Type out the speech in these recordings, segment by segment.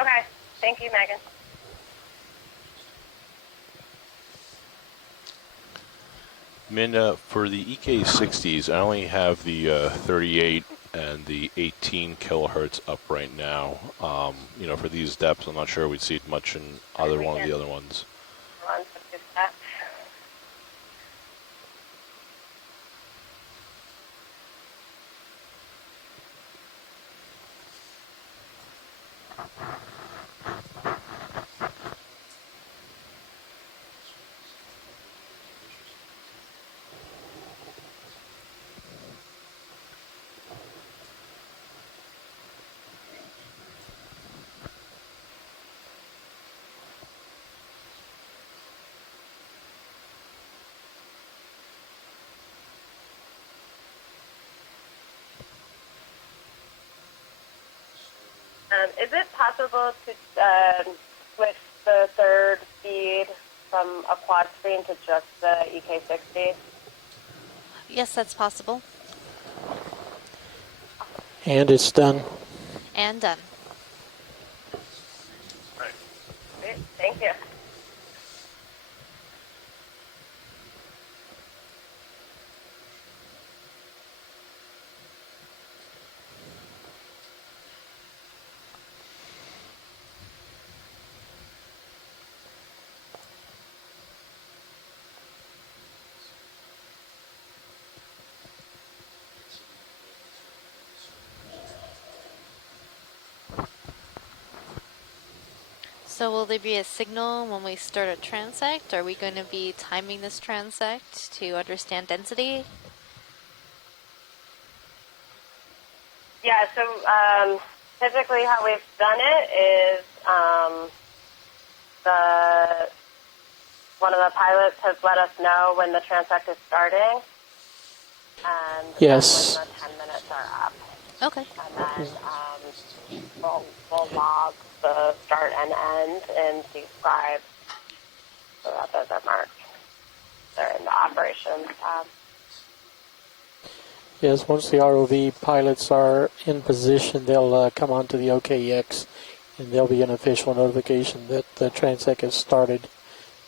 Okay. Thank you, Megan. Amanda, for the EK60s, I only have the 38 and the 18 kilohertz up right now. You know, for these depths, I'm not sure we'd see much in either one of the other ones. Run some good stats. Is it possible to switch the third feed from a quad screen to just the EK60? Yes, that's possible. And it's done. And done. Great. Thank you. So will there be a signal when we start a transect? Are we going to be timing this transect to understand density? Yeah, so typically how we've done it is one of the pilots has let us know when the transect is starting, and Yes. when the 10 minutes are up. Okay. And then we'll log the start and end in Describe so that those are marked. They're in the operations tab. Yes, once the ROV pilots are in position, they'll come onto the OKX, and there'll be an official notification that the transect has started.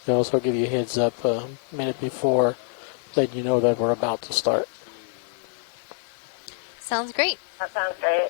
They'll also give you a heads up a minute before, letting you know that we're about to start. Sounds great. That sounds great.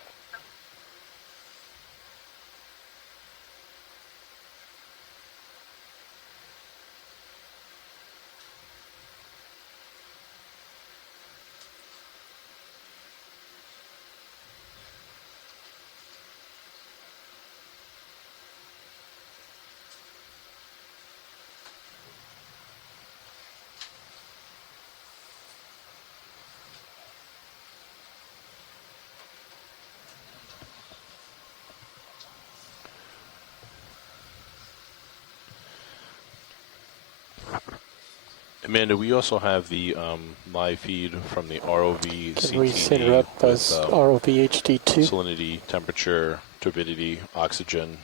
Amanda, we also have the live feed from the ROV Can we set it CTV up as with ROV HD2? salinity, temperature, turbidity, oxygen.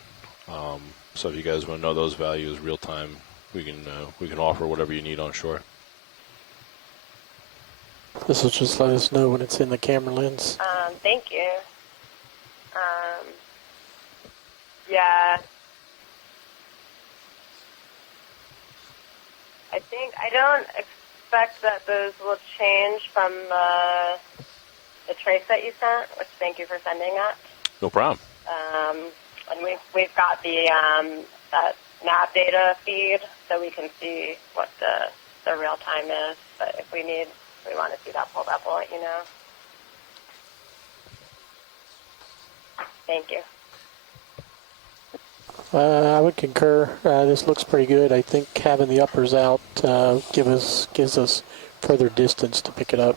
So if you guys want to know those values real time, we can offer whatever you need on shore. This will just let us know when it's in the camera lens. Thank you. Yeah. I don't expect that those will change from the trace that you sent, which thank you for sending that. No problem. And we've got the that nav data feed, so we can see what the real time is. But if we want to see that pulled up, we'll let you know. Thank you. I would concur. This looks pretty good. I think having the uppers out gives us further distance to pick it up.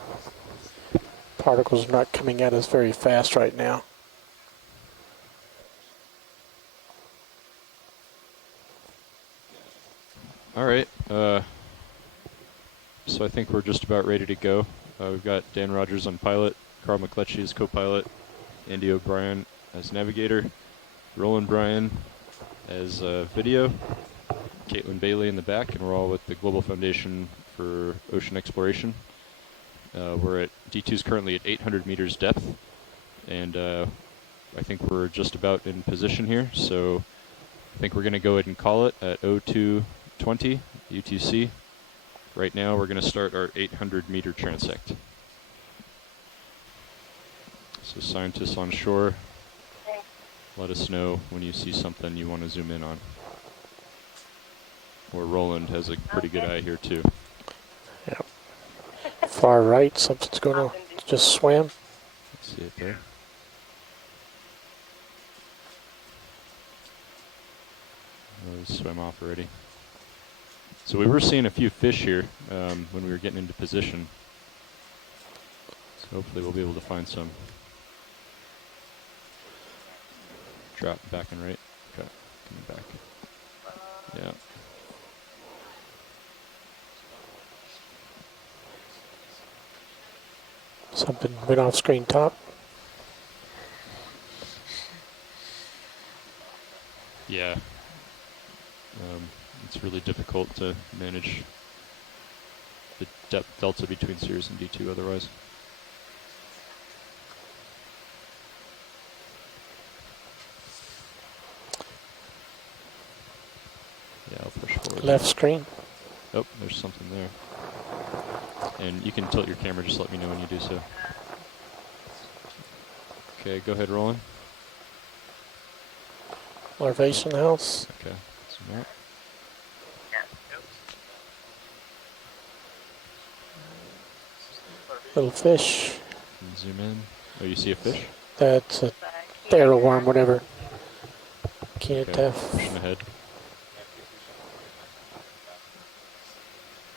Particles are not coming at us very fast right now. All right. So I think we're just about ready to go. We've got Dan Rogers on pilot, Carl McCletchy as co-pilot, Andy O'Brien as navigator, Roland Bryan as video, Caitlin Bailey in the back, and we're all with the Global Foundation for Ocean Exploration. We're at D2's currently at 800 meters depth, and I think we're just about in position here, so I think we're going to go ahead and call it at 0220 UTC. Right now we're going to start our 800 meter transect. So scientists on shore, let us know when you see something you want to zoom in on. Or Roland has a pretty good eye here too. Yeah. Far right, something's going on. Just swam. See it there. Oh, he swam off already. So we were seeing a few fish here when we were getting into position. So hopefully we'll be able to find some. Drop back and right. Okay, coming back. Yeah. Something went off screen top. Yeah. It's really difficult to manage the depth delta between Cirrus and D2 otherwise. Yeah, I'll push forward. Left screen. Oh, there's something there. And you can tilt your camera, just let me know when you do so. Okay, go ahead, Roland. Larvation house. Okay, zoom out. Little fish. And zoom in. Oh, you see a fish? That's a arrow worm, whatever. Can't Okay, have. pushing ahead.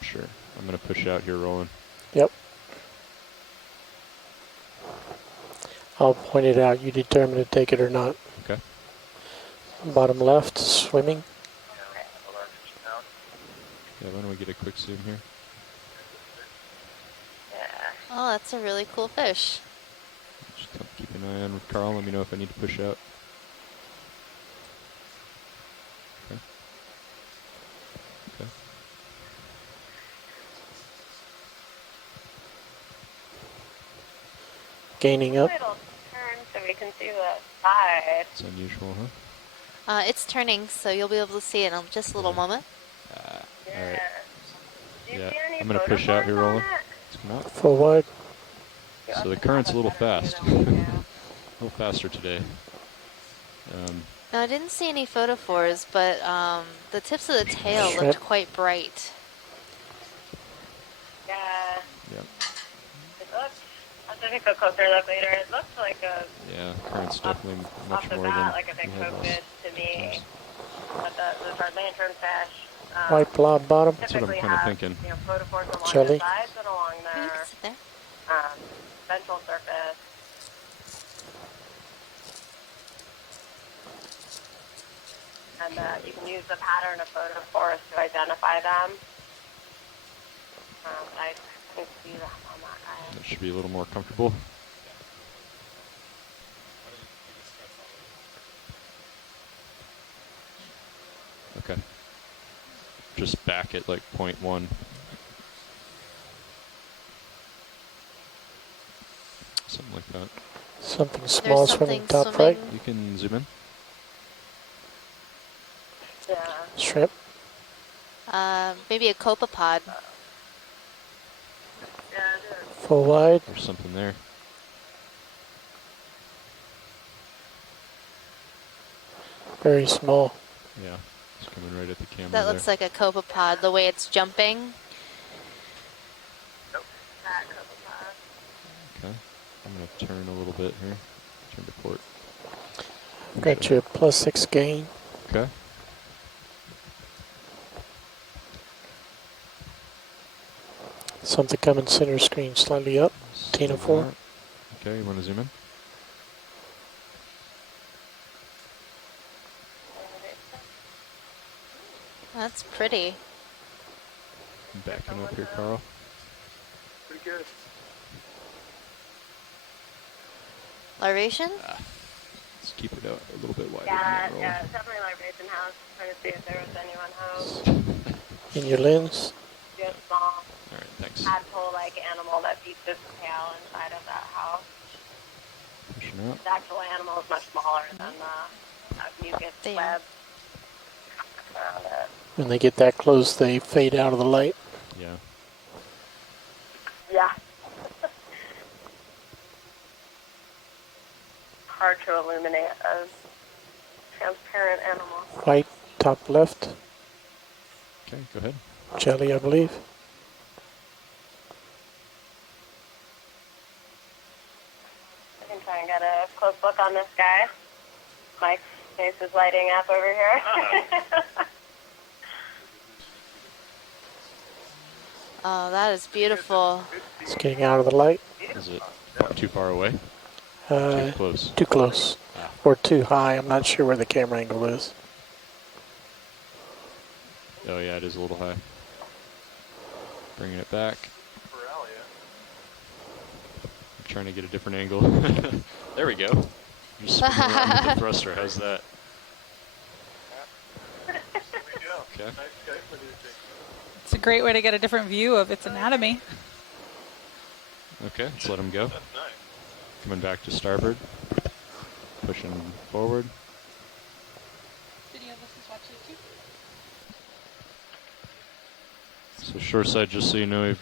Sure. I'm going to push out here, Roland. Yep. I'll point it out. You determine to take it or not. Okay. Bottom left, swimming. Yeah, why don't we get a quick zoom here? Oh, that's a really cool fish. Just keep an eye on with Carl. Let me know if I need to push out. Okay. Okay. Gaining up. It'll turn so we can see the side. It's unusual, huh? It's turning, so you'll be able to see it in just a little moment. All Yeah. right. Do you Yeah, see any I'm going to push out here, photographs on Roland. it? Let's come out. Full wide. So the current's a little fast. A little faster today. No, I didn't see any photophores, but the tips of the tail Shrimp. looked quite bright. Yeah. Yep. It looks, I'll take a closer look later. It looks like a, Yeah, current's definitely much off the more than bat, like a big we had focus last to me. times. But those are lanternfish. White blob bottom. That's what I'm typically kind of have, thinking. You know, photophores along Jelly. the sides and along You their can sit there. ventral surface. And you can use the pattern of photophores to identify them. I can see them on that guy. That should be a little more comfortable. Okay. Just back at like 0.1. Something like that. Something small There's swimming something top right. You can zoom in. Yeah. Shrimp. Maybe a copepod. Yeah, it is. Full wide. There's something there. Very small. Yeah. It's coming right at the camera That there. looks like a copepod, the way it's jumping. That copepod. Okay. I'm going to turn a little bit here. Turn to port. Got you a +6 gain. Okay. Something coming center screen slightly up. Tina 4. Okay, you want to zoom in? That's pretty. Backing up here, Carl. Pretty good. Let's Larvation? keep it out a little bit wider. Yeah, than that, yeah, Roland. it's definitely like Raisin House. Trying to see if there was anyone home. In your lens. Just small All right, thanks. tadpole-like animal that beats its tail inside of that house. Push Pushing out. The actual animal is much smaller than the mucus Damn. web around it. When they get that close, they fade out of the light. Yeah. Yeah. Hard to illuminate a transparent animal. White, top left, Okay, go ahead. jelly, I believe. I can try and get a close look on this guy. Mike's face is lighting up over here. Oh, that is beautiful. It's getting out of the light. Is it too far away? Uh, Too close. Too close. Ah. Or too high. I'm not sure where the camera angle is. Oh yeah, it is a little high. Bringing it back. I'm trying to get a different angle. There we go. Just spin around with the thruster. How's that? Okay. It's a great way to get a different view of its anatomy. Okay, let's let him go. Coming back to starboard. Pushing forward. So shore side, just so you know, we've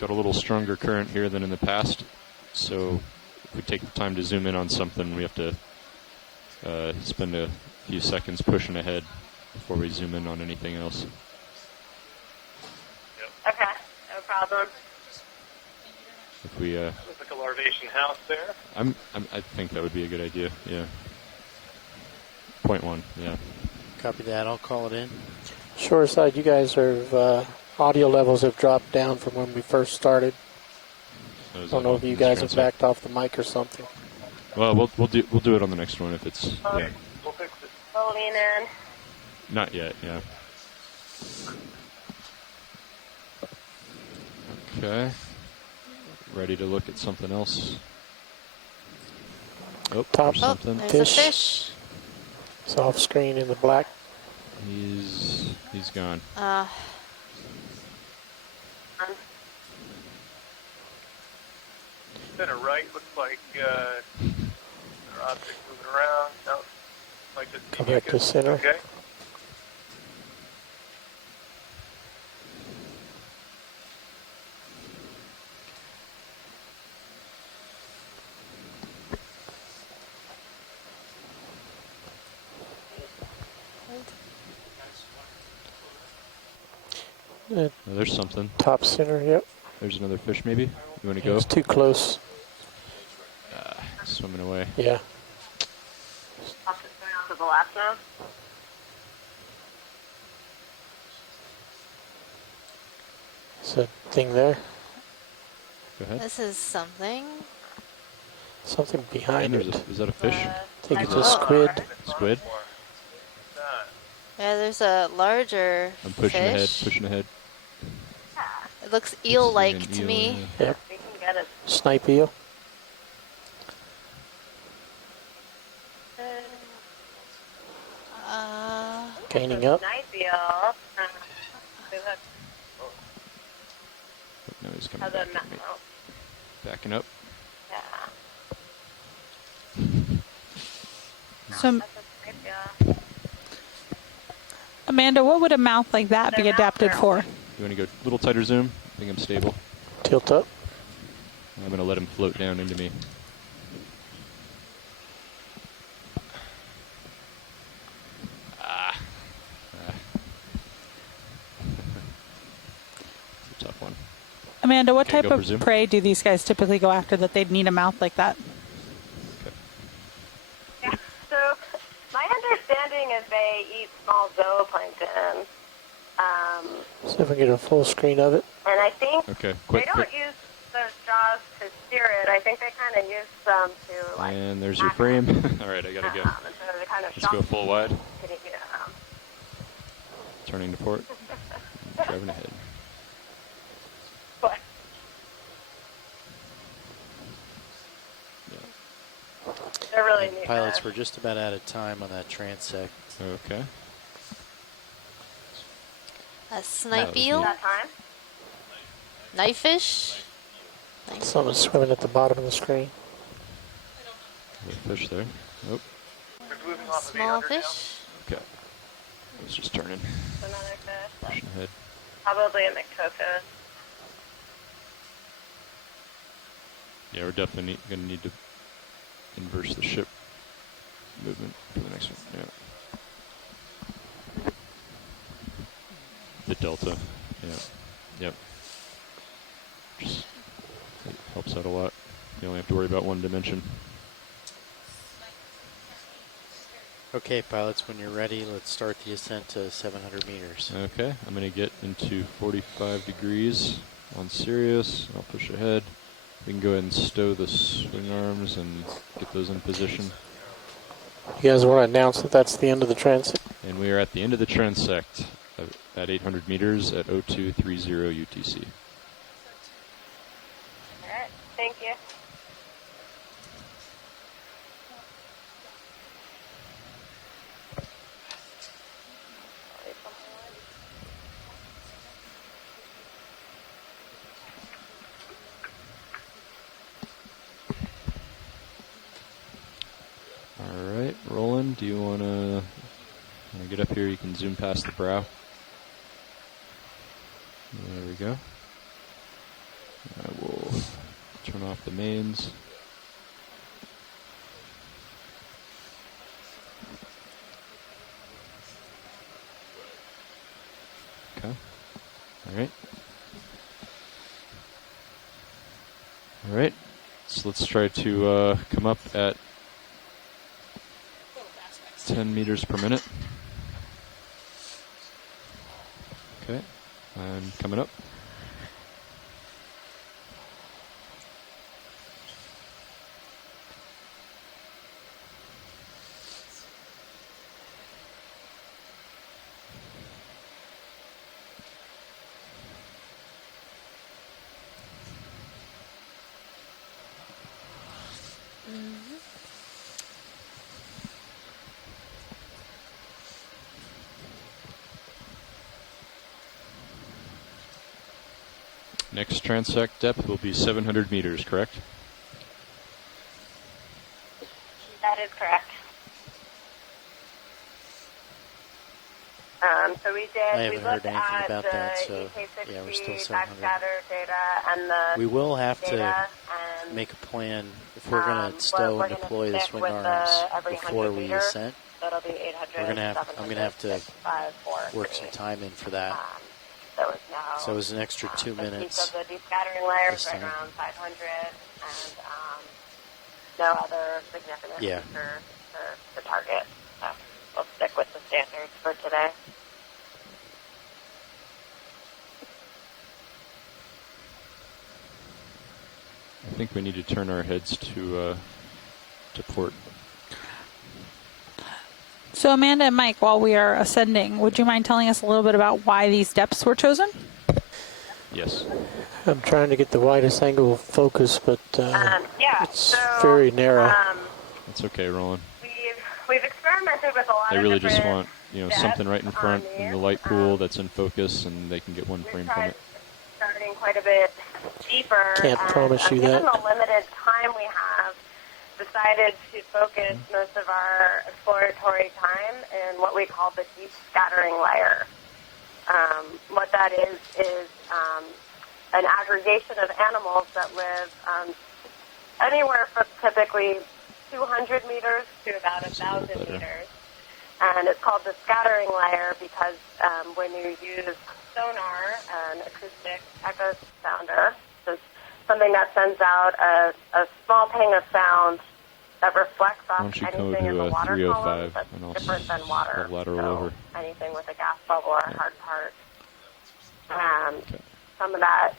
got a little stronger current here than in the past. So if we take the time to zoom in on something, we have to spend a few seconds pushing ahead before we zoom in on anything else. Okay, no problem. If we, Looks like a larvation house there. I think that would be a good idea. Yeah. 0.1. Yeah. Copy that. I'll call it in. Shoreside, you guys are audio levels have dropped down from when we first started. So I is don't that know off if you this guys have transect? backed off the mic or something. Well, we'll do it on the next one if it's yeah. We'll fix it. We'll lean in. Not yet. Yeah. Okay. Ready to look at something else. Oh, Top. there's Oh, something. there's Fish. a fish. It's off screen in the black. He's gone. Center right looks like our object moving around. No, like just Come back to center. Okay. Uh, Oh, there's something. top center, yep. There's another fish, maybe. You want to go? It's too close. Swimming away. Yeah. Off to the left now. It's a thing there. Go ahead. This is something. Something And behind there's it. is that a fish? I think it's a Oh. squid. Squid? Yeah, there's a larger I'm pushing ahead. fish. Pushing ahead. It looks eel-like An to eel, me. yeah. Yep. We can get it. Snipe eel. Gaining up. Nice eel. Good hook. No, he's coming How's back that at me. mouth? Backing up. Yeah. So, That's a nice eel. Amanda, what would a mouth like that be adapted for? You want to go a little tighter zoom? I think I'm stable. Tilt up. I'm going to let him float down into me. It's a tough one. Amanda, what Okay, type go for of zoom. prey do these guys typically go after that they'd need a mouth like that? Yeah. So my understanding is they eat small zooplankton. See if we can get a full screen of it. And I think Okay, they quick, don't quick. use those jaws to steer it. I think they kind of use them to like. And there's your frame. All right, I got to go. And so they kind of Let's go full wide. Turning to port. Driving ahead. But they're really neat. Pilots, guys. we're just about out of time on that transect. Okay. A snipe was eel? neat. That time. Knife fish? Someone's swimming at the bottom of the screen. Fish there. Oh, We're moving off Small of 800 fish. okay. It's just turning. Another fish. Pushing ahead. Probably a McToka. Yeah, we're definitely going to need to inverse the ship movement for the next one. Yeah. The delta. Yeah. Yep. Just, it helps out a lot. You only have to worry about one dimension. Okay, pilots, when you're ready, let's start the ascent to 700 meters. Okay, I'm going to get into 45 degrees on Sirius. I'll push ahead. We can go ahead and stow the swing arms and get those in position. You guys want to announce that that's the end of the transit? And we are at the end of the transect at 800 meters at 0230 UTC. All right. Thank you. All right, Roland, do you want to get up here? You can zoom past the brow. There we go. I will turn off the mains. Okay. All right. All right. So let's try to come up at 10 meters per minute. Okay. I'm coming up. Next transect depth will be 700 meters, correct? That is correct. So we I did. haven't We looked heard anything at about the that, so EK60 yeah, we're still backscatter 700. data and the We will have data, to and make a plan if we're going to stow we're and gonna deploy the stick swing with arms every before 100 we meter. ascent. So it'll be 800, I'm gonna have to 6, 5, 4, work 3. some time in for that. So it's now. So it was an extra 2 the minutes. peak of the deep scattering layer is this right time. around 500, and no other significant Yeah. feature to target. So we'll stick with the standards for today. I think we need to turn our heads to port. So Amanda and Mike, while we are ascending, would you mind telling us a little bit about why these depths were chosen? Yes. I'm trying to get the widest angle of focus, but Yeah, it's so very narrow. That's okay, Roland. we've experimented with a lot They of really different just want, something right in front on in the these. light pool that's in focus, and they can get one We've frame from tried it. starting quite a bit deeper. Can't promise you given that. the limited time we have, decided to focus most of our exploratory time in what we call the deep scattering layer. What that is an aggregation of animals that live anywhere from typically 200 meters to about 1,000 meters. And it's called the scattering layer because when you use sonar, an acoustic echo sounder, so it's something that sends out a small ping of sound that reflects Why off don't you go anything in the to water 305 column that's and I'll different than water. lateral so over. anything with a gas bubble or a hard part. Okay. Some of that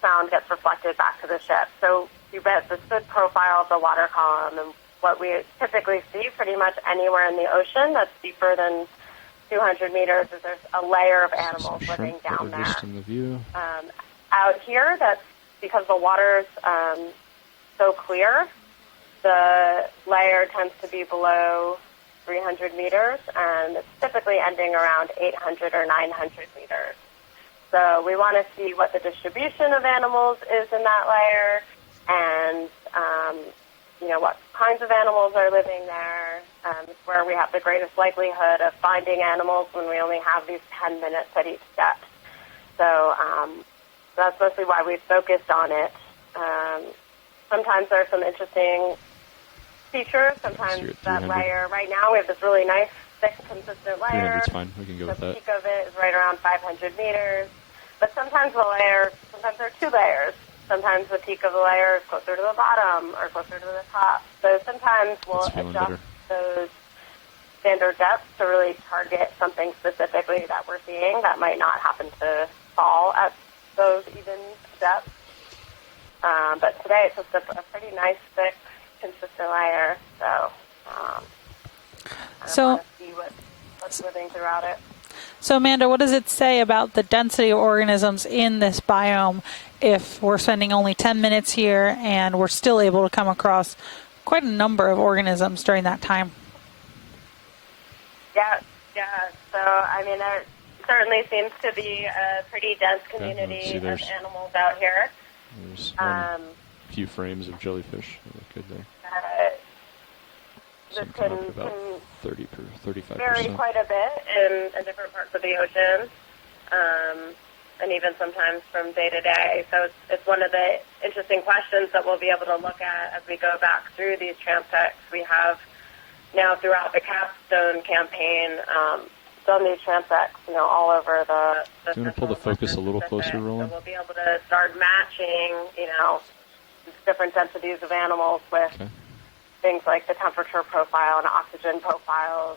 sound gets reflected back to the ship. So you bet the soot profile of the water column, and what we typically see pretty much anywhere in the ocean that's deeper than 200 meters is there's a layer of animals living down there. Just in the view. Out here, that's because the water's so clear, the layer tends to be below 300 meters, and it's typically ending around 800 or 900 meters. So we want to see what the distribution of animals is in that layer, and what kinds of animals are living there. It's where we have the greatest likelihood of finding animals when we only have these 10 minutes at each step. So that's mostly why we've focused on it. Sometimes there are some interesting features. Sometimes that layer, right now we have this really nice, thick, consistent layer. 300's fine. We can go with that. The peak of it is right around 500 meters. But sometimes there are 2 layers. Sometimes the peak of the layer is closer to the bottom or closer to the top. So sometimes we'll adjust those standard depths to really target something specifically that we're seeing that might not happen to fall at those even depths. But today it's just a pretty nice, thick, consistent layer. So I want to see what's living throughout it. So, Amanda, what does it say about the density of organisms in this biome if we're spending only 10 minutes here and we're still able to come across quite a number of organisms during that time? Yeah. So, I mean, there certainly seems to be a pretty dense community of animals out here. There's a few frames of jellyfish that look good there. This can about 30 per 35%. Vary quite a bit in different parts of the ocean, and even sometimes from day to day. So it's one of the interesting questions that we'll be able to look at as we go back through these transects. We have now throughout the Capstone campaign done these transects, all over the Do you want to pull the focus a little closer, Roland? So we'll be able to start matching, different densities of animals with things like the temperature profile and oxygen profiles.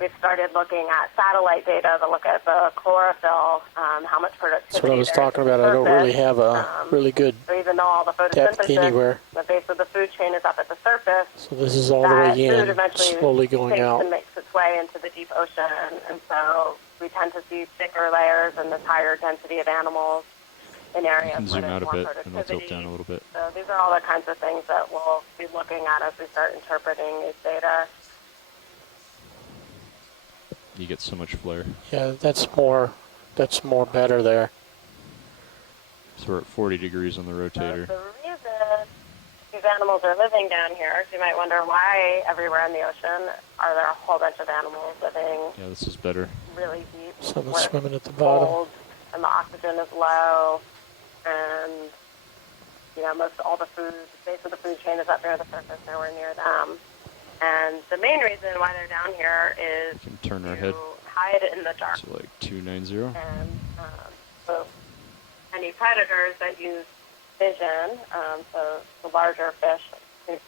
We've started looking at satellite data to look at the chlorophyll, how much productivity. That's what I was talking about. I don't really have a really good so even though all the depth photosynthesis, anywhere. the base of the food chain is up at the surface. So this is all the way in, slowly going out. And makes its way into the deep ocean, and so we tend to see thicker layers and this higher density of animals in areas where there's more productivity. And I'll tilt down a little bit. So these are all the kinds of things that we'll be looking at as we start interpreting these data. You get so much flare. Yeah, that's more better there. So we're at 40 degrees on the rotator. So the reason these animals are living down here, so you might wonder why everywhere in the ocean are there a whole bunch of animals living. Yeah, this is better. Really deep. Some swimming at the bottom. Cold, and the oxygen is low, and most all the food, the base of the food chain is up near the surface, nowhere near them. And the main reason why they're down here is we can turn our to head hide in the dark. to like 290. And so any predators that use vision, so the larger fish, and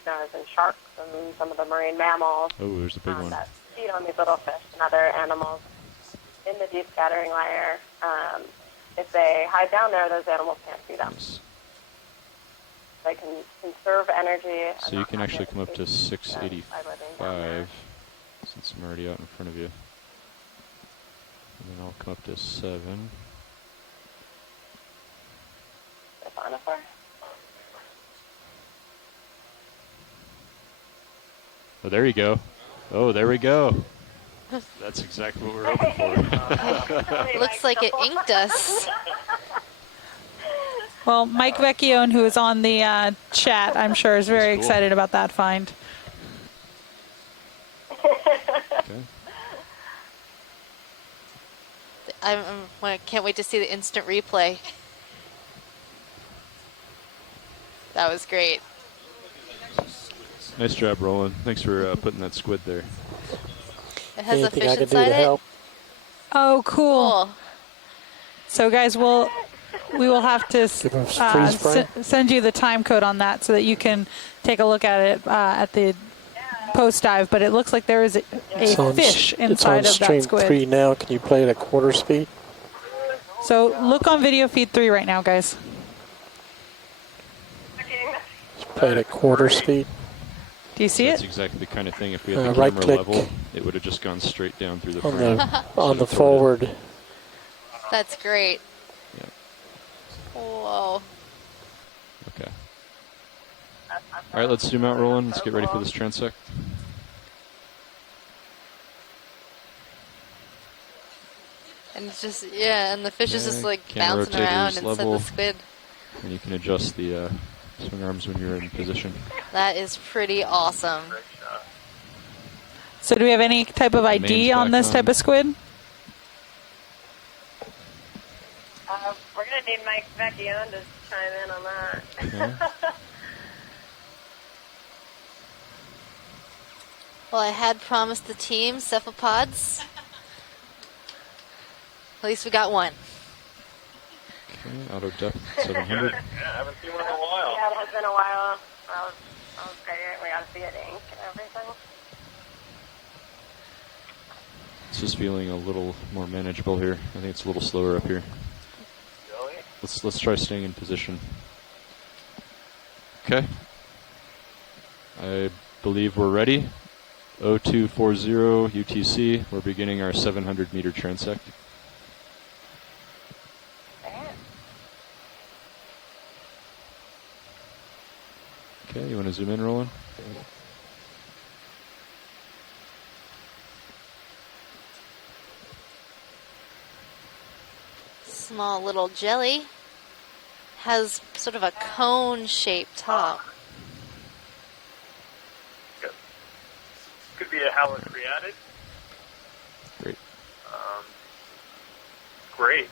sharks, and some of the marine mammals there's a big one. that feed on these little fish and other animals in the deep scattering layer. If they hide down there, those animals can't see them. Nice. They can conserve energy. So you can actually come up to 685 since I'm already out in front of you. And then I'll come up to 7. Oh, there you go. Oh, there we go. That's exactly what we're hoping for. Looks like it inked us. Well, Mike Vecchione, who is on the chat, I'm sure is very excited about that find. Okay. I can't wait to see the instant replay. That was great. Nice job, Roland. Thanks for putting that squid there. It has Anything a I fish can do inside to it. help? Oh, cool. So, guys, we will have to send you the time code on that so that you can take a look at it at the post dive. But it looks like there is a fish inside of that squid. It's on stream 3 now. Can you play it at quarter speed? So look on video feed 3 right now, guys. Play it at quarter speed. Do you see That's it? exactly the kind of thing. If we had the right camera click level, it would have just gone straight down through the on frame. on the forward. That's great. Yeah. Whoa. Okay. All right, let's zoom out, Roland. Let's get ready for this transect. And it's just, and the fish is just like Camera bouncing around rotator's instead level. of the squid. And you can adjust the swing arms when you're in position. That is pretty awesome. Great shot. So do we have any type of ID on this type of squid? We're going to need Mike Vecchione to chime in on that. Okay. Well, I had promised the team cephalopods. At least we got one. Okay, auto depth 700. Yeah, I haven't seen one in a while. Yeah, it has been a while. That was great. We got to see it ink and everything. It's just feeling a little more manageable here. I think it's a little slower up here. Really? Let's try staying in position. Okay. I believe we're ready. 0240 UTC. We're beginning our 700 meter transect. Okay, you want to zoom in, Roland? Small little jelly. Has sort of a cone-shaped top. Good. Could be a halocreatid. Great. Great.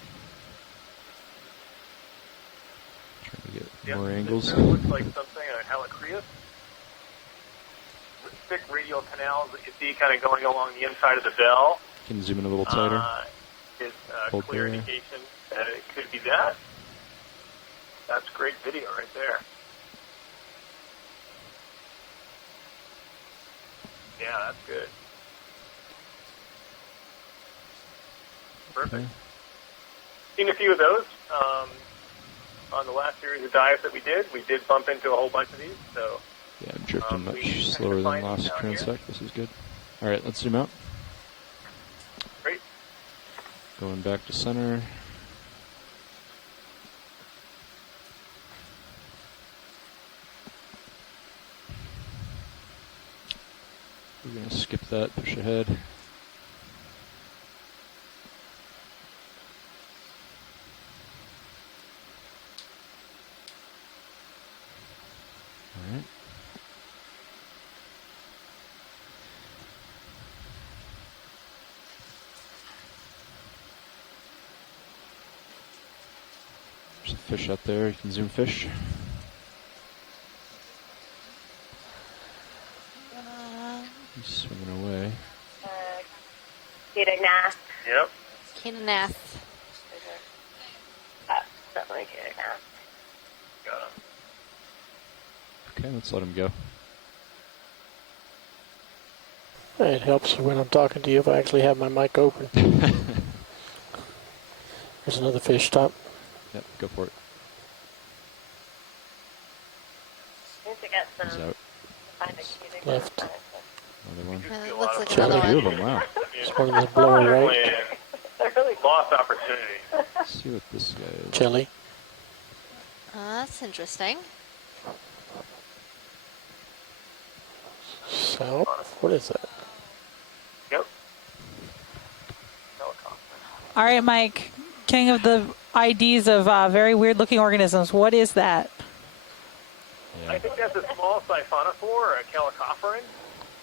Trying to get Yep, more angles. It looks like something, a halocreus. With thick radial canals that you see kind of going along the inside of the bell. Can you zoom in a little tighter? Is a Hold clear there. indication that it could be that. That's great video right there. Yeah, that's good. Perfect. Okay. Seen a few of those on the last series of dives that we did. We did bump into a whole bunch of these, so Yeah, I'm drifting we much tend slower to than find last these down transect. This is good. All right, let's zoom out. great. Going back to center. We're going to skip that, push ahead. All right. There's a fish out there. You can zoom fish. He's swimming away. Ketignath. Yep. Ketignath. Definitely Ketignath. Got him. Okay, let's let him go. It helps when I'm talking to you if I actually have my mic open. There's another fish top. Yep, go for it. Need to get He's some. out. Find a Ketignath. Left. Another one. See a Looks lot like of another A few of one. them, wow. It's one of the blower, Certainly right? They're really lost opportunity. Let's see what this guy is. Jelly. That's interesting. So, what is that? Yep. Helicopter. All right, Mike, king of the IDs of very weird-looking organisms. What is that? I think that's a small siphonophore or a calicopheran.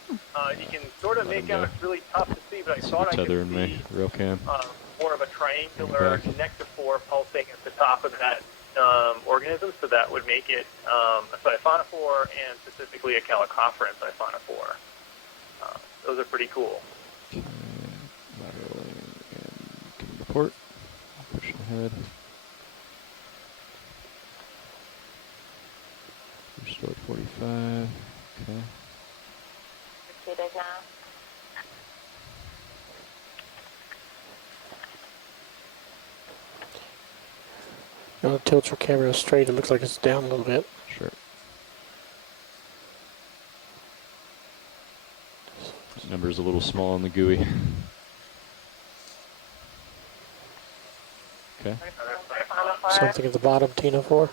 You can sort of Let make him out go. it's really tough to see, but I Let's thought I tether could in my see rail cam. more of a triangular Back. nectophore pulsing at the top of that organism, so that would make it a siphonophore and specifically a calicopheran siphonophore. Those are pretty cool. Okay, lateraling and coming to port. Push ahead. Restored 45. Okay. Ketignath. You want to tilt your camera straight, it looks like it's down a little bit. Sure. This number's a little small on the GUI. Okay. Something at the bottom, Tina, for?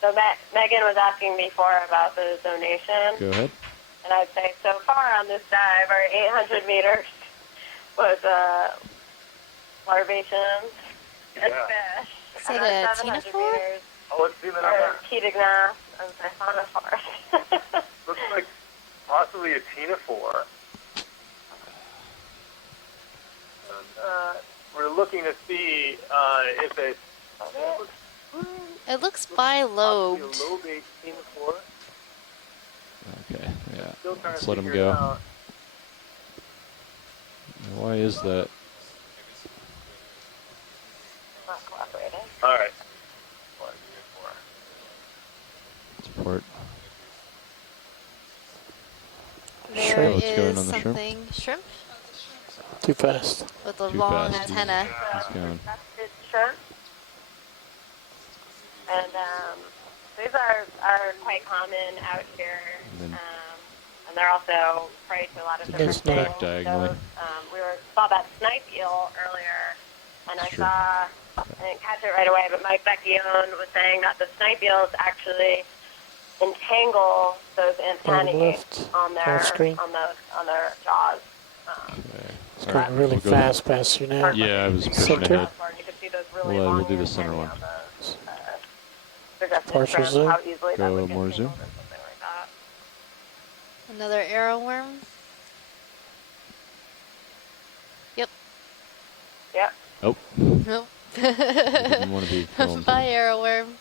So Megan was asking before about the zonation, Go ahead. and I'd say so far on this dive, our 800 meters was larvaceans and Yeah. fish. Is And that our a 700 ctenophore? meters Oh, let's zoom in on are that. Ketignath and siphonophores. Looks like possibly a ctenophore. We're looking to see if it It looks possibly a bilobed. lobate ctenophore. Okay, yeah. Still trying Let's to let him figure it go. out. Why is that? Not cooperating. All right. Support. There Shrimp. What's going is on the shrimp? something. Shrimp? Too fast. With a Too long fast. antenna. He's going. Infested shrimp. And these are quite common out here. And then- And they're also prey to a lot of different It's not- things. Back diagonally. So, we saw that snipe eel earlier, and I Sure. saw, I didn't catch it right away, but Mike Becchione was saying that the snipe eels actually entangle those antennae left, on their off screen. on their jaws. Okay. It's All going right, really we'll go- fast past you now. Yeah, I was pushing Center. ahead. And you can see those really We'll long do the center antennae one. on the suggested Partial shrimp, zoom. how easily that Go would get more tangled zoom. or something like that. Another arrow worm. Yep. Yep. Oh, Nope. didn't want to be filmed. Bye, arrow worm.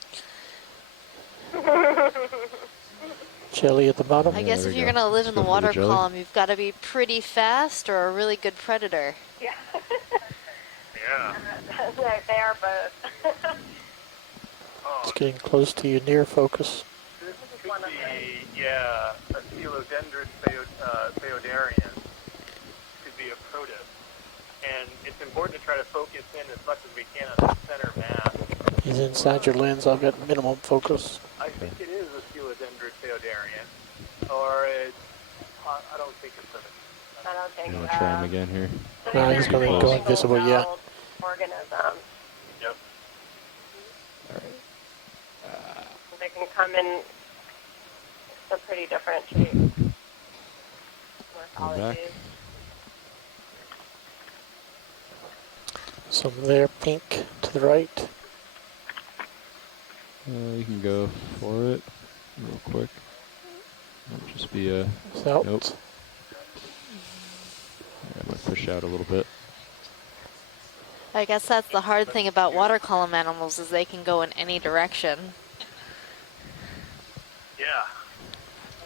Jelly at the bottom. I Yeah, guess there if we you're go. gonna live Let's in go the for the water jelly. column, you've got to be pretty fast or a really good predator. Yeah. Yeah. they are both. Oh, It's getting close to you near focus. this could be, yeah, a Coelodendron theodarian. Could be a protus. And it's important to try to focus in as much as we can on the center mass. He's inside your lens. I've got minimum focus. I think it is a Coelodendron theodarian. Or it's, I don't think it's a... I don't think. You want to try him again here? No, he's gonna go close. invisible, yeah. Organism. Yep. They can come in some pretty different shapes. Go back. Morphologies. Some there, pink to the right. You can go for it real quick. Might just be a... It's out. Nope. I might push out a little bit. I guess that's the hard thing about water column animals is they can go in any direction. Yeah.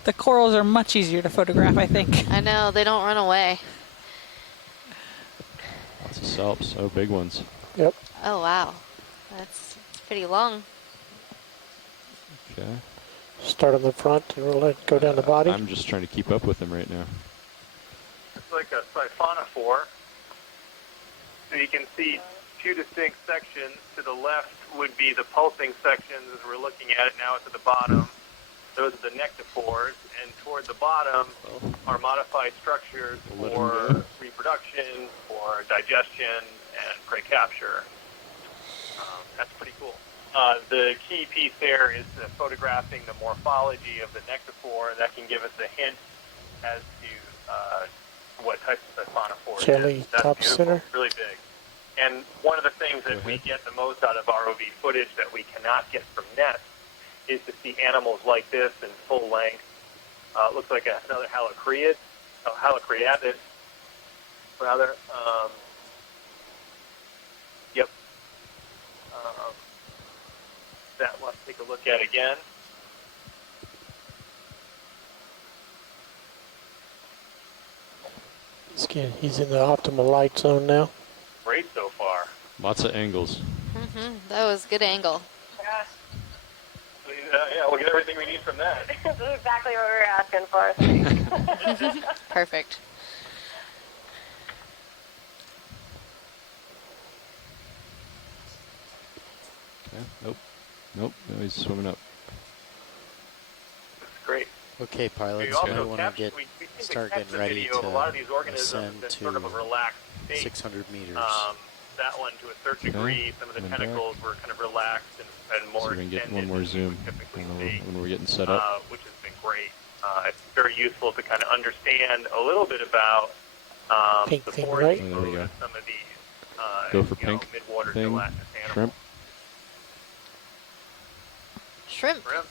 The corals are much easier to photograph, I think. I know, they don't run away. Lots of salps. Oh, big ones. Yep. Oh, wow. That's pretty long. Okay. Start on the front and we'll let it go down the body. I'm just trying to keep up with them right now. It's like a siphonophore. So you can see two distinct sections. To the left would be the pulsing sections as we're looking at it now. It's at the bottom. Those are the nectophores. And toward the bottom are modified structures We'll let 'em for go. reproduction, for digestion, and prey capture. That's pretty cool. The key piece there is photographing the morphology of the nectophore. That can give us a hint as to what type of siphonophore Jelly it is. That's top beautiful. center. Really big. And one of the things that we get the most out of ROV footage that we cannot get from nets is to see animals like this in full length. Looks like another halocreatid, rather. Yep. That let's take a look at again. He's in the optimal light zone now. Great so far. Lots of angles. That was a good angle. Yeah. Yeah, we'll get everything we need from that. This is exactly what we were asking for. Perfect. Okay. Nope. Nope. No, he's swimming up. That's great. Okay, We pilots, we also want to captured, get we seem to start catch getting the ready video of a lot of these to organisms ascend in sort of a to relaxed state. 600 meters. That one to a certain degree, some of the And back. tentacles were kind of relaxed and So more we can get extended one more than we zoom would typically when see, we're getting set up. which has been great. It's very useful to kind of understand a little bit about Pink the thing, foraging right? Oh, there we mode go. of some of these Go for midwater thing, gelatinous animals. shrimp. Shrimp. Shrimp.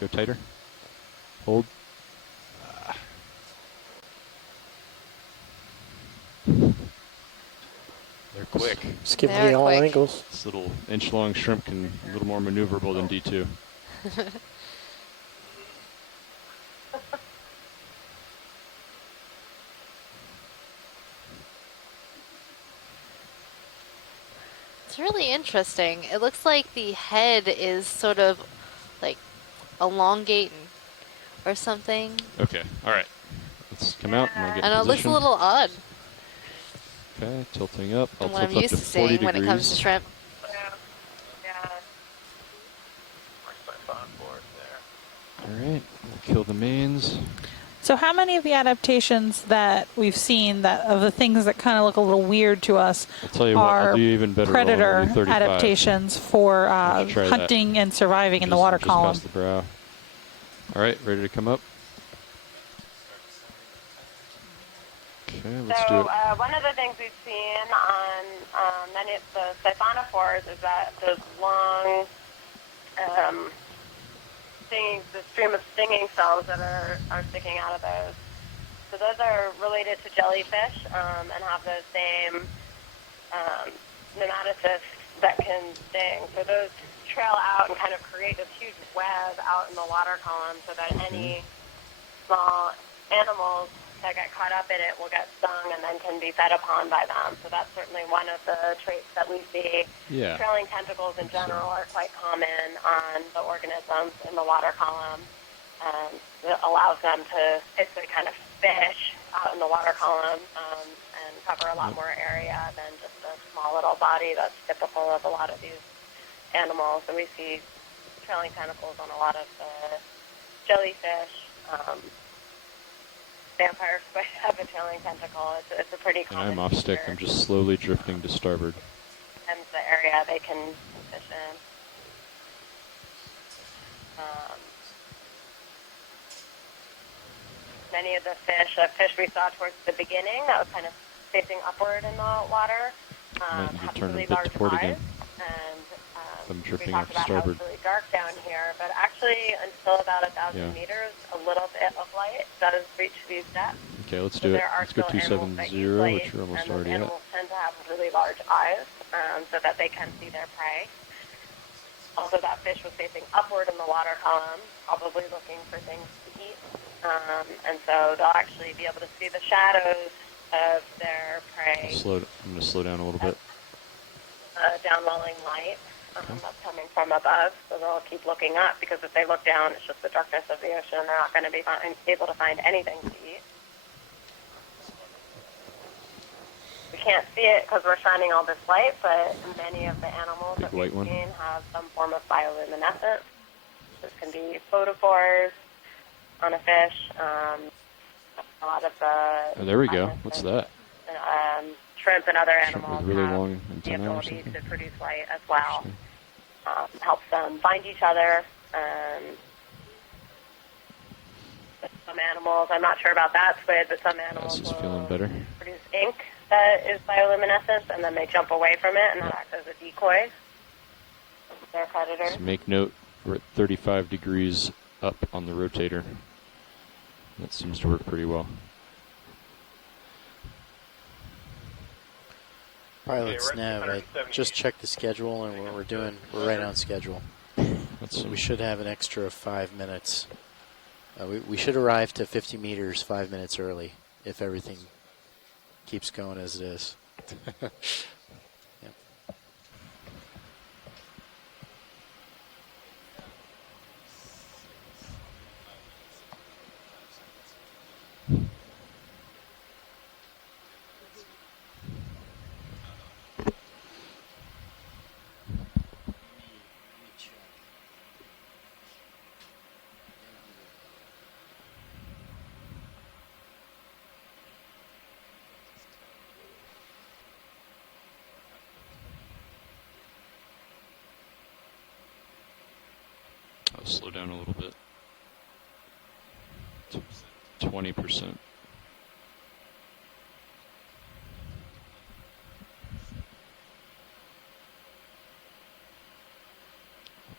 Go tighter. Hold. They're quick. Just give me all angles. This little inch-long shrimp can a little more maneuverable than D2. It's really interesting. It looks like the head is sort of like elongating or something. Okay, all right. Let's come out and we'll get I know, it looks a position. little odd. Okay, tilting up. I'll Than what tilt I'm up used to to 40 seeing degrees. when it comes to shrimp. Yeah. Where's my phone for it there? All right, we'll kill the mains. So how many of the adaptations that we've seen, that of the things that kind of look a little weird to us, I'll tell you what, are I'll do even better predator rolling, I'll do 35. adaptations for hunting and surviving in the water just column? past the brow. All right, ready to come up? Okay, let's do it. One of the things we've seen on many of the siphonophores is that those long the stream of stinging cells that are sticking out of those. So those are related to jellyfish and have those same nematocysts that can sting. So those trail out and kind of create this huge web out in the water column so that any small animals that get caught up in it will get stung and then can be fed upon by them. So that's certainly one of the traits that we see. Yeah. Trailing tentacles in general are quite common on the organisms in the water column. It allows them to basically kind of fish out in the water column and cover a lot more area than just a small little body that's typical of a lot of these animals. And we see trailing tentacles on a lot of the jellyfish. Vampire squid have a trailing tentacle. It's a pretty common And I'm off stick. I'm just slowly drifting to starboard. And the area they can fish in. Many of the fish we saw towards the beginning that was kind of facing upward in the water Might need to have turn a really bit large to port eyes. again. And I'm we drifting talked off about how starboard. it's really dark down here, but actually until about 1,000 meters, a little bit of light does reach these depths. Okay, let's So do it. there are Let's go still animals that use 270, light, which you're almost and those already at. animals tend to have really large eyes so that they can see their prey. Also, that fish was facing upward in the water column, probably looking for things to eat. And so they'll actually be able to see the shadows of their prey. I'm going to slow down a little bit. Downwelling light that's coming from above. So they'll keep looking up because if they look down, it's just the darkness of the ocean. They're not going to be able to find anything to eat. We can't see it because we're shining all this light, but many of the animals that we've seen have some form of bioluminescence. This can be photophores on a fish. A lot of the... Oh, there we go. What's that? Shrimp and other Shrimp animals with really have long the antennae or ability something? to produce light as well. Helps them find each other. Some animals, I'm not sure about that squid, but some animals This is will feeling better. produce ink that is bioluminescent, and then they jump away from it, and that acts as a decoy. They're predators. So make note, we're at 35 degrees up on the rotator. That seems to work pretty well. Pilots nav, just check the schedule, and what we're doing, we're right on schedule. We should have an extra 5 minutes. We should arrive to 50 meters 5 minutes early if everything keeps going as it is. Yep. I'll slow down a little bit. 20%.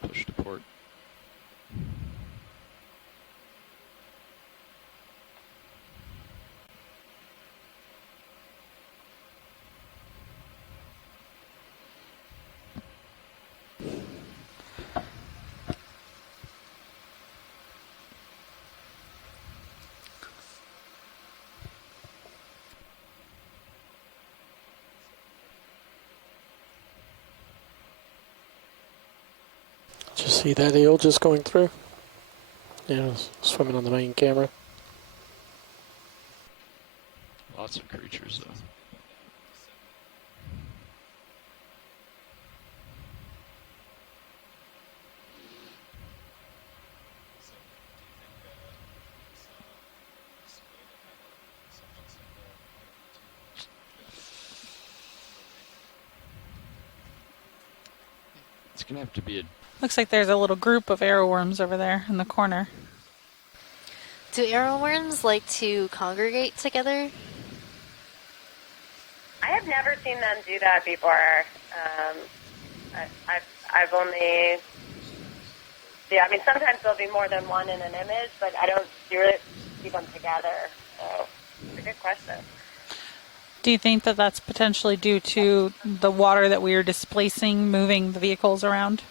Push to port. you see that eel just going through? Yeah, swimming on the main camera. Lots of creatures, though. It's going to have to be a... Looks like there's a little group of arrowworms over there in the corner. Do arrowworms like to congregate together? I have never seen them do that before. I've only... Yeah, I mean, sometimes there'll be more than one in an image, but I don't really see them together. So, it's a good question. Do you think that that's potentially due to the water that we are displacing, moving the vehicles around?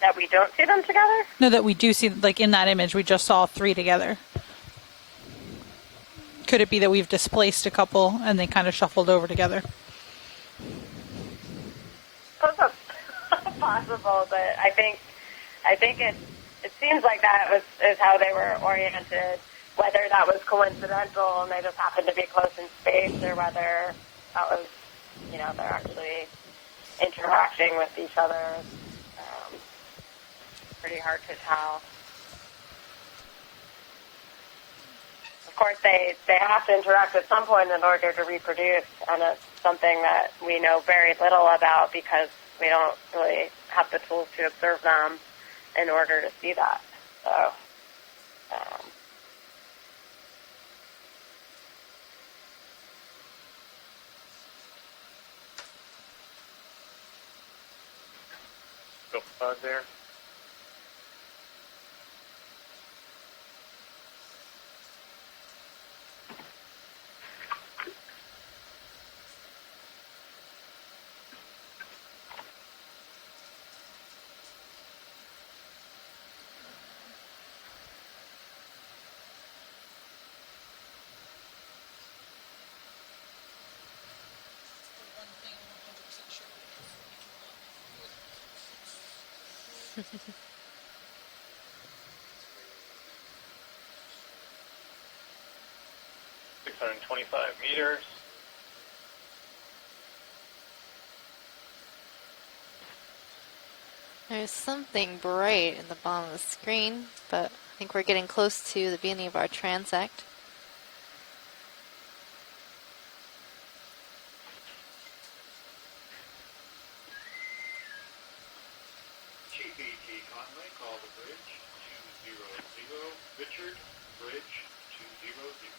That we don't see them together? No, that we do see, like in that image, we just saw 3 together. Could it be that we've displaced a couple and they kind of shuffled over together? That's possible, but I think it seems like that is how they were oriented. Whether that was coincidental and they just happened to be close in space, or whether that was, they're actually interacting with each other. Pretty hard to tell. Of course, they have to interact at some point in order to reproduce, and it's something that we know very little about because we don't really have the tools to observe them in order to see that. So, there. $625 meters. There's something bright in the bottom of the screen, but I think we're getting close to the beginning of our transect. Call the bridge 200, Richard, bridge 200.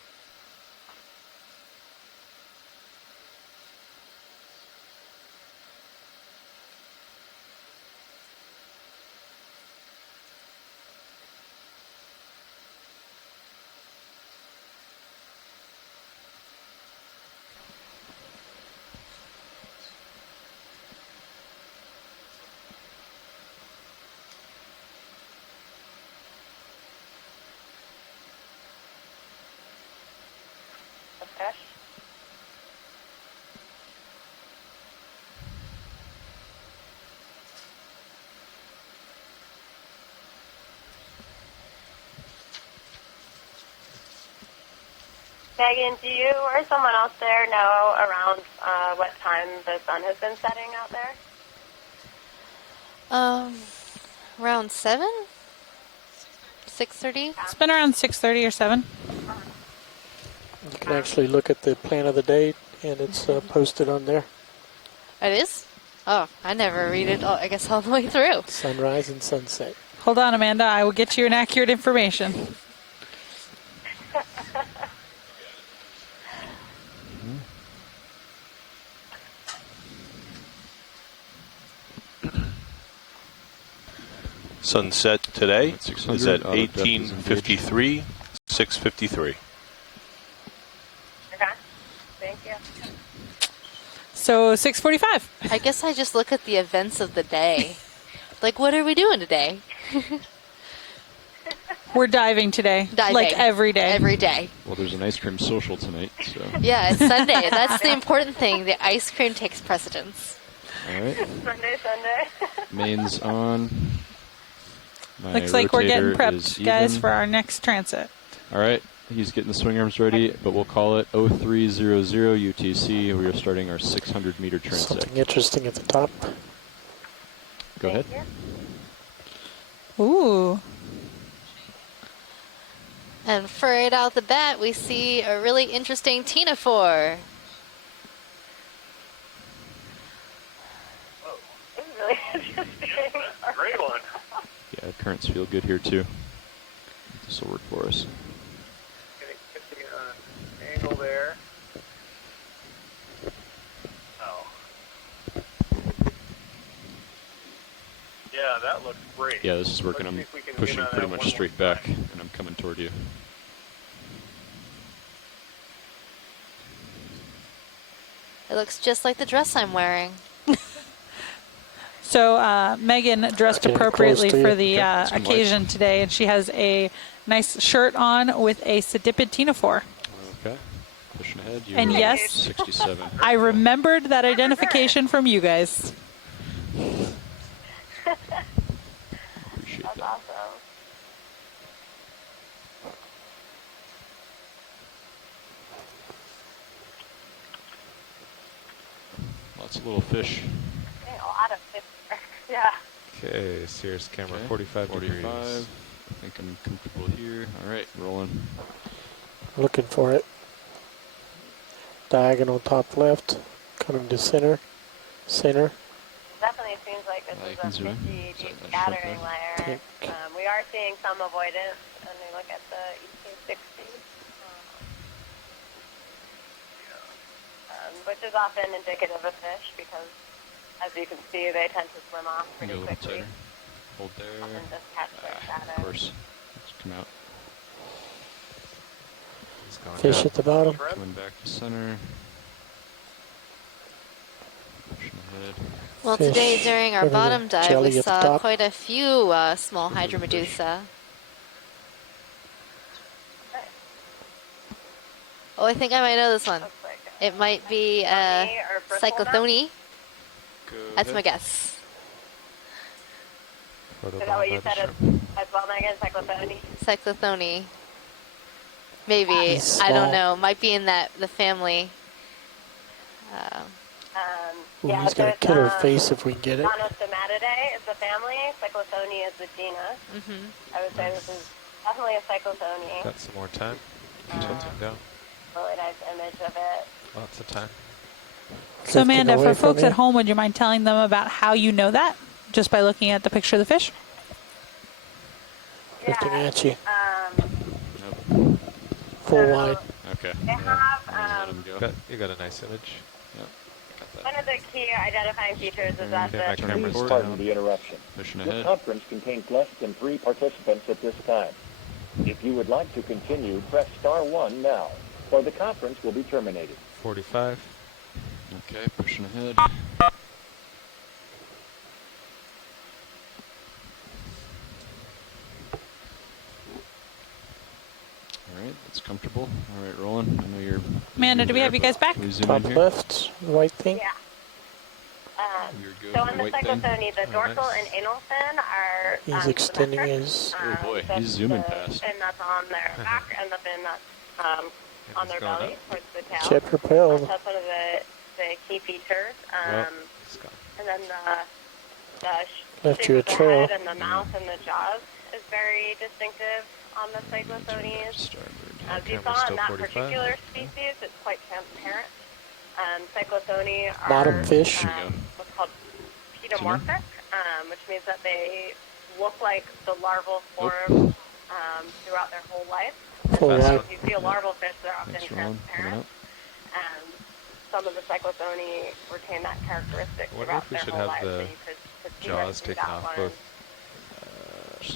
fish. Megan, do you or someone else there know around what time the sun has been setting out there? Around 7? 6:30? It's been around 6:30 or 7. You can actually look at the plan of the day, and it's posted on there. It is? Oh, I never read it, I guess, all the way through. Sunrise and sunset. Hold on, Amanda. I will get you an accurate information. Sunset today is at 18:53, 6:53. Okay. Thank you. So 6:45. I guess I just look at the events of the day. Like, what are we doing today? We're diving today. Diving. Like every day. Every day. Well, there's an ice cream social tonight, so... Yeah, it's Sunday. That's the important thing. The ice cream takes precedence. All right. Sunday. Main's on. My Looks like we're getting rotator prepped, is guys, even. for our next transit. All right. He's getting the swing arms ready, but we'll call it 0300 UTC. We are starting our 600-meter transect. Something interesting at the top. Go ahead. Ooh. And right out the bat, we see a really interesting Tina 4. This is really interesting. Great one. Yeah, currents feel good here, too. This will work for us. Get the angle there. Oh. Yeah, that looks great. Yeah, this is working. Let's I'm see if we can pushing get on pretty that much one straight more back, time. and I'm coming toward you. It looks just like the dress I'm wearing. So Megan dressed Getting appropriately close to for you. the That's some occasion today, and she has a nice shirt on with a Sedipid Tina 4. Okay. Pushing ahead. You And were yes, 67. I remembered that identification from you guys. Appreciate That's that. awesome. Lots of little fish. Getting a lot of fish. Yeah. Okay, Sears camera, Okay, 45 degrees. I think I'm comfortable here. All right, rolling. Looking for it. Diagonal top left. Coming to center. Center. Definitely seems like Yeah, you this can is a zoom in. 50 Sorry, deep that scattering shot layer. Pink. We are seeing some avoidance, and we look at the EK60, which is often indicative of fish because, as you can see, they tend to swim off Go pretty a little quickly tighter. Hold there. and just catch their Of shadow. course. Let's come out. It's going Fish down. at the bottom. Coming back to center. Pushing ahead. Well, Fish today during our everywhere. bottom dive, Jelly we at the saw top. quite a few small hydromedusa. Oh, I think I might know this one. Looks like It might be Bunny or bristleback. cyclothony. Go That's ahead. my guess. Photo Is that what bomb you by the said ship. as well, Megan? Cyclothony? Cyclothony. Maybe. He's I don't small. know. Might be in the family. Ooh, Yeah, he's so got a it's, killer face if we can get it. Monostomatidae is the family. Cyclothony is the genus. I would say this is definitely a cyclothony. Got some more time. Tilting down. Really nice image of it. Lots of time. So, Drifting Amanda, away for from folks you. at home, would you mind telling them about how you know that? Just by looking at the picture of the fish? Drifting at you. Nope. Full so- wide. Okay. They have Let him go. You got a nice image. Yep. Got one that. of the key identifying features is that Okay, my the camera's Please Pardon down. the interruption. Pushing The ahead. conference contains less than 3 participants at this time. If you would like to continue, press star 1 now, or the conference will be terminated. 45. Okay, pushing ahead. All right, that's comfortable. All right, rolling. I know you're. Amanda, do we have you guys back? Can we zoom Top in here? left. White thing. yeah. You're good So with on the the white thing? cyclothony, the Oh, dorsal nice. and anal fin are He's extending symmetric. his. Oh, boy, That's he's zooming the past. fin that's on their back and the fin that's on he's their going belly up. towards the tail. Jet propelled. That's one of the key features. Well, it's gone. And then the Left shape you a of the trail. head and the mouth and the jaws is very distinctive on the cyclothonies. Starboard. As you Camera's saw still in that 45. particular species, it's quite transparent. Cyclothony are Bottom fish. what's called pedomorphic, which means that they look like the larval form throughout their whole life. Full And so wide. if you see a larval fish, they're often Thanks, Ron. Coming transparent. up. And some of the cyclothony retain that characteristic I wonder throughout if we their should whole have life. the So you could see right jaws through taken that off one. both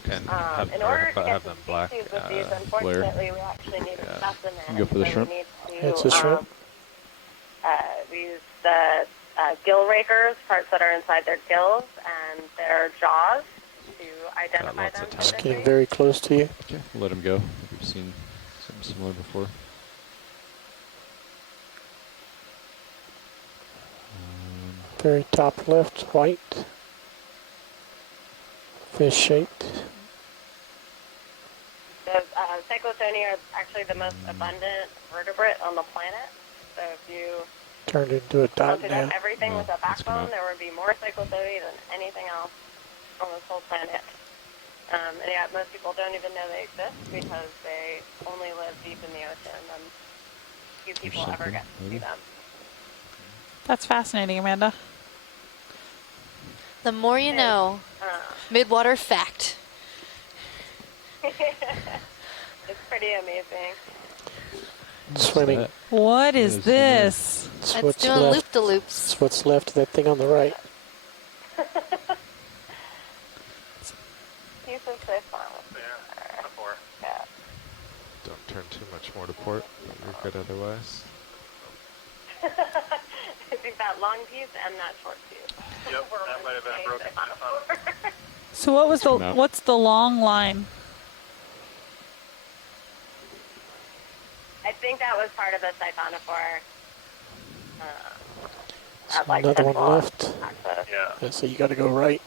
and have, In or order to have get them the black. species with these, unfortunately, we actually need a specimen. You go for the so shrimp? We need to, It's a shrimp. we use the gill rakers, parts that are inside their gills, and their jaws to identify lots them. of time. Just typically. getting very close to you. Okay, we'll let him go. We've seen something similar before. Very top left, white. Fish shaped. So cyclothonia are actually the most abundant vertebrate on the planet. So if you Turned into a dot counted now. up everything with a backbone, there would be more cyclothonia than anything else on this whole planet. And yet most people don't even know they exist because they only live deep in the ocean and few people ever get to see them. That's fascinating, Amanda. The more you know. Midwater fact. It's pretty amazing. Swimming. What is this? It's doing loop-de-loops. It's what's left of that thing on the right. He's so fun. Yeah. Don't turn too much more to port. You're good otherwise. I think that long piece and that short piece. Yep, that might have been a broken funnel. So what's the long line? I think that was part of the siphonophore. Another one left. Access. Yeah. So you got to go right.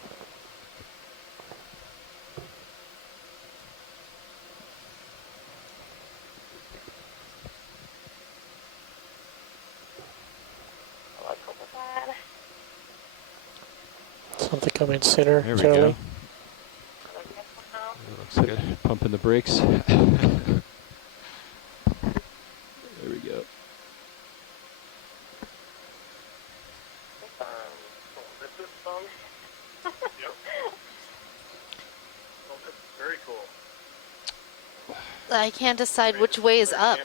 Something coming center, There we Charlie. go. Looks good. Pumping the brakes. There we go. Yep. Well, that's very cool. I can't decide which way is up.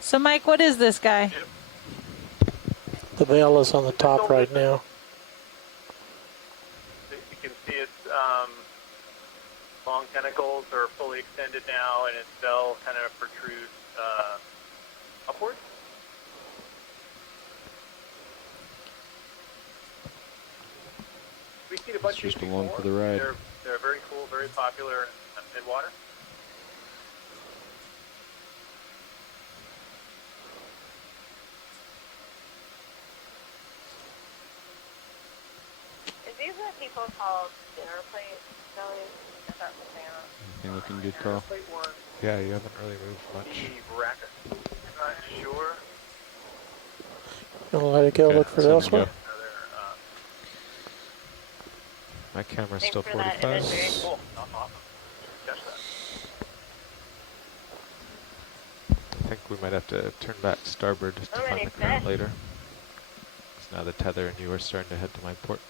So Mike, what is this guy? The veil is on the top right now. You can see its long tentacles are fully extended now, and its bell kind of protrudes upward. We've seen a bunch of Just these along before. for the ride. They're very cool, very popular in Midwater. These are people called dinner plate jellies. Is that something else? Anything looking good, Carl? Yeah, you haven't really moved much. Not sure. Gonna let it go. Okay, Look for it send it elsewhere. go. My camera's Thanks still for that 45. imagery. Cool. Awesome. Catch that. I think we might have to turn back starboard to many find the current fish. later. Because now the tether and you are starting to head to my port.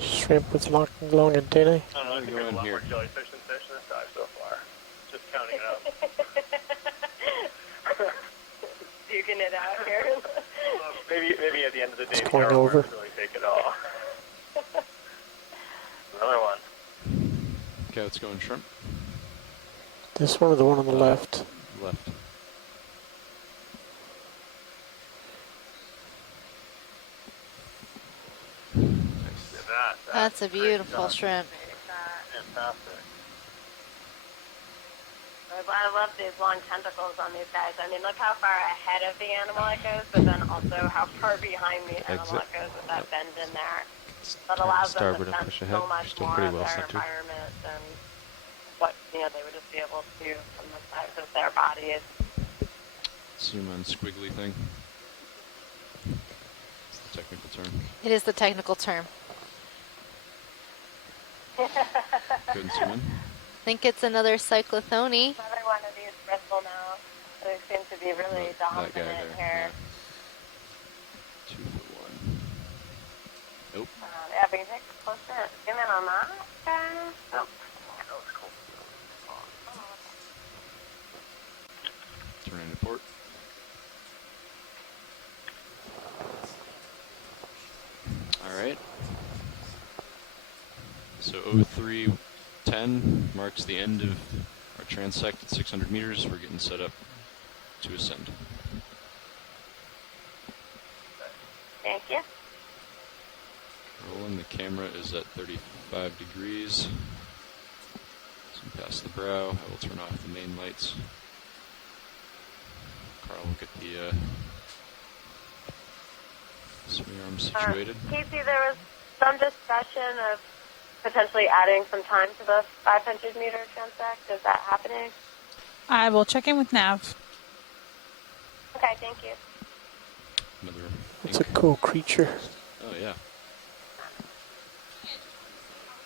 Shrimp with long antennae. I don't know, I think there's a lot more jellyfish than fish in this dive so far. Just counting it up. Duking it out here. Maybe at the end of the day, It's the going arrow over. worms really take it all. Another one. Okay, let's go in shrimp. This one or the one on the left? Left. That's a beautiful shrimp. Fantastic. I love these long tentacles on these guys. I mean, look how far ahead of the animal it goes, but then also how far behind the animal it goes with that bend in there. That allows them to Starboard and sense push ahead. so much Still more pretty of well their centered. environment than what they would just be able to do from the size of their bodies. Zoom on squiggly thing. It's the technical term. It is the technical term. Couldn't zoom in. I think it's another cyclothony. Another one of these bristle now. They seem to be really That guy dominant there. here. Yeah. 2 for 1. Nope. Yeah, but you take a closer zoom in on that guy. Oh. That was cool. Turn into port. All right. So 0310 marks the end of our transect at 600 meters. We're getting set up to ascend. Thank you. Rolling, the camera is at 35 degrees. Zoom past the brow. I will turn off the main lights. Carl will get the swing arm situated. Casey, there was some discussion of potentially adding some time to the 500-meter transect. Is that happening? I will check in with Nav. Okay, thank you. Another It's a cool creature. Oh, yeah.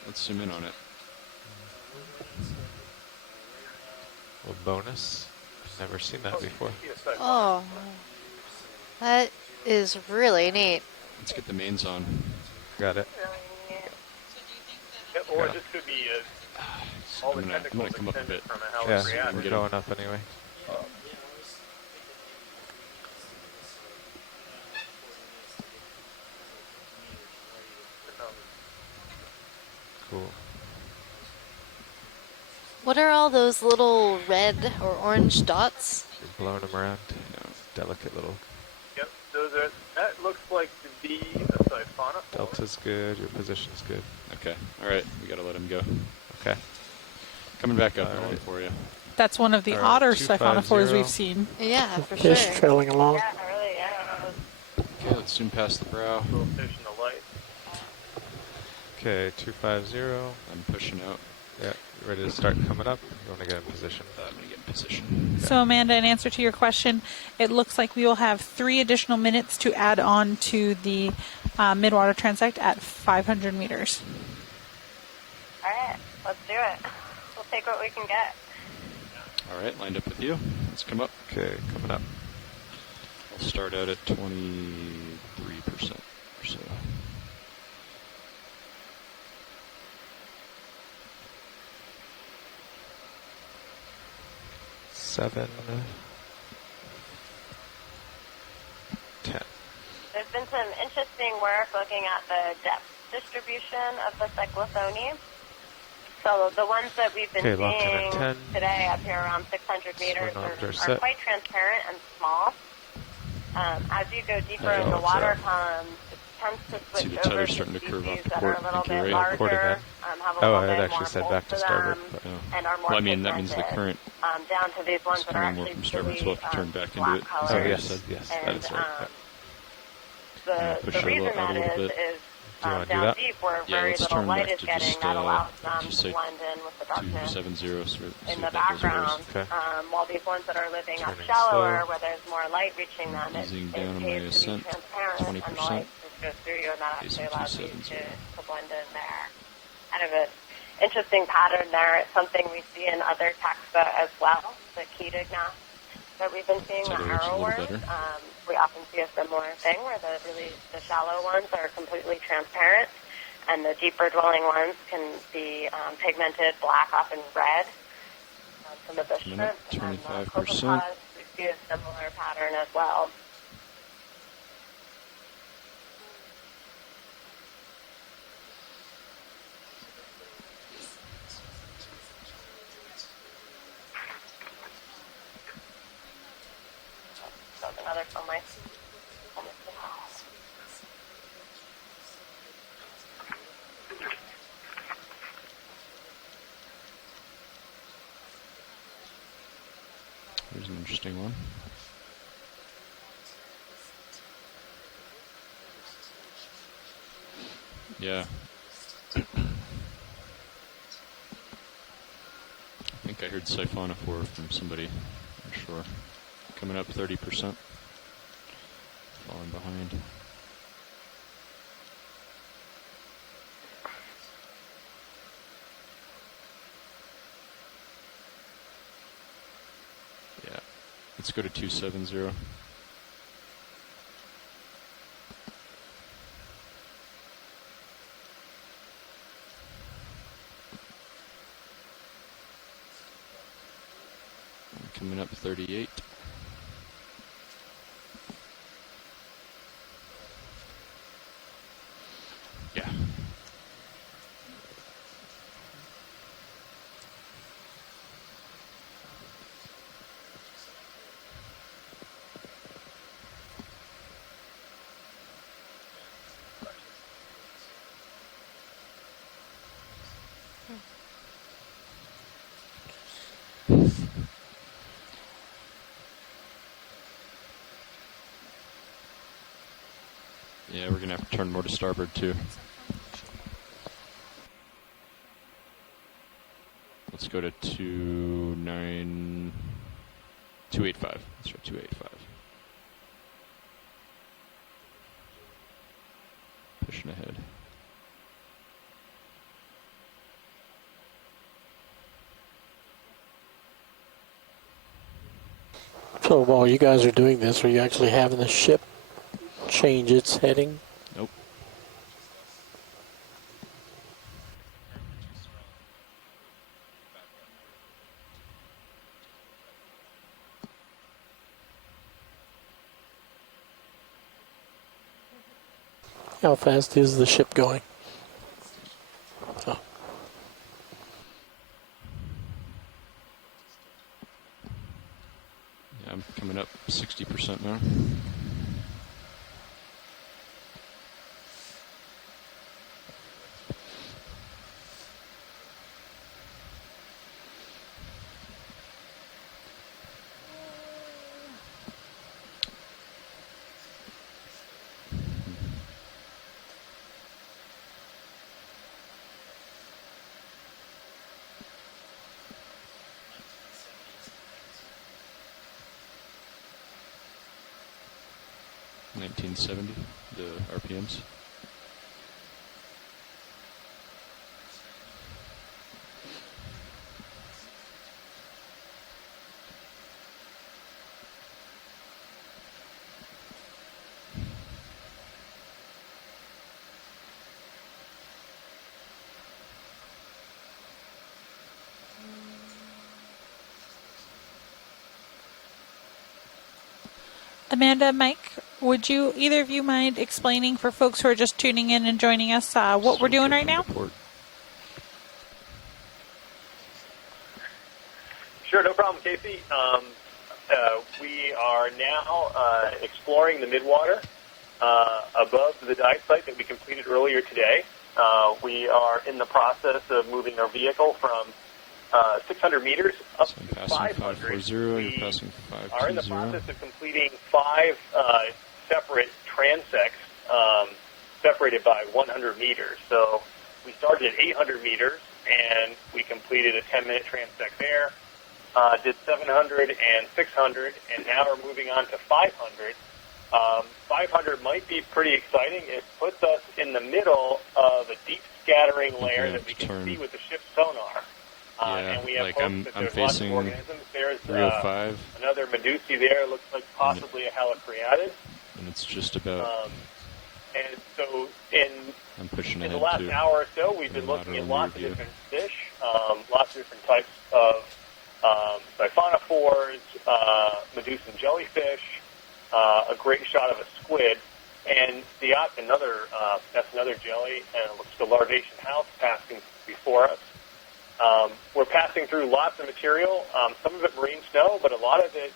Let's zoom in on it. A bonus. I've never seen that before. Oh, that is really neat. Let's get the mains on. Got it. Yeah, or this could be all the I'm technicals gonna come up a extended bit. from a Howard Yeah, reactor. we're going up anyway. Cool. What are all those little red or orange dots? You're blowing them around. Delicate little. Yep, those are. That looks like to be a siphonophore. Delta's good. Your position's good. Okay. All right. We got to let him go. Okay. Coming back up. All Rolling right. for you. That's one of the All right, otter 250. siphonophores we've seen. Yeah, for Fish sure. trailing along. Yeah, really, yeah. Okay, let's zoom past the brow. Little fish in the light. Okay, 250. I'm pushing out. Yeah, you ready to start coming up? You want to get in position? I'm going to get in position. So, Amanda, in answer to your question, it looks like we will have 3 additional minutes to add on to the Midwater transect at 500 meters. All right, let's do it. We'll take what we can get. All right, lined up with you. Let's come up. Okay, coming up. I'll start out at 23% or so. Seven. 10. There's been some interesting work looking at the depth distribution of the cyclothony. So the ones that we've been Okay, lock in seeing at 10. today up here around 600 meters Swing arms are are set. quite transparent and small. As you go deeper There you in the go, water so- column, it tends to See switch the over tether to starting to curve off species the that port. are a little I think you're bit right. larger, Port again. have a Oh, little I had bit actually more said bulk back to them, starboard. But, and are more well, I mean, that means the pigmented, current down to these ones is that are coming more actually from starboard, so really, we'll have to turn back into black it. colors. Oh, As I yes, said. yes, And, that is right. Yeah. The push it reason out a that little is bit. Do you want to do down that? deep where Yeah, very let's little turn light back is to getting, just, that allows them just to say blend in with the darkness 270. So in see the if that goes background. worse. Okay. While these ones that are living up Turning shallower, slow. where there's more light reaching them, it Easing down on my pays to be ascent, transparent, and the 20%. light just goes through you, and that actually Facing allows you 270. to blend in there. Kind of an interesting pattern there. It's something we see in other taxa as well, the ketognath that we've been seeing, So the it looks a arrow little worms. better. We often see a similar thing where the shallow ones are completely transparent, and the deeper dwelling ones can be pigmented black, often red. Some of the Coming shrimp up, and 25%. copepods, we see a similar pattern as well. That's another from my. Here's an interesting one. Yeah. I think I heard siphonophore from somebody. I'm sure. Coming up 30%. Falling behind. Yeah. Let's go to 270. Coming up 38. Yeah. Yeah, we're going to have to turn more to starboard, too. Let's go to 285. Let's try 285. Pushing ahead. So while you guys are doing this, are you actually having the ship change its heading? Nope. How fast is the ship going? Oh. Yeah, I'm coming up 60% now. $1970, the RPMs. Amanda, Mike, would you either of you mind explaining for folks who are just tuning in and joining us what we're doing right now? Sure, no problem, Casey. We are now exploring the Midwater above the dive site that we completed earlier today. We are in the process of moving our vehicle from 600 meters up to 500. You're passing 520. Are in the process of completing 5 separate transects separated by 100 meters. So we started at 800 meters, and we completed a 10-minute transect there, did 700 and 600, and now we're moving on to 500. 500 might be pretty exciting. It puts us in the middle of a deep scattering layer that we can see with the ship's sonar. And we have like hopes that I'm there's lots of facing organisms. There's 305. Another Medusae there. Looks like possibly a halocreatid. And it's just about... and so I'm pushing in the ahead last to hour or so, we've been looking at lots of review. different fish, lots of different types of siphonophores, Medusan jellyfish, a great shot of a squid, and that's another jelly, and it looks the larvation house passing before us. We're passing through lots of material, some of it marine snow, but a lot of it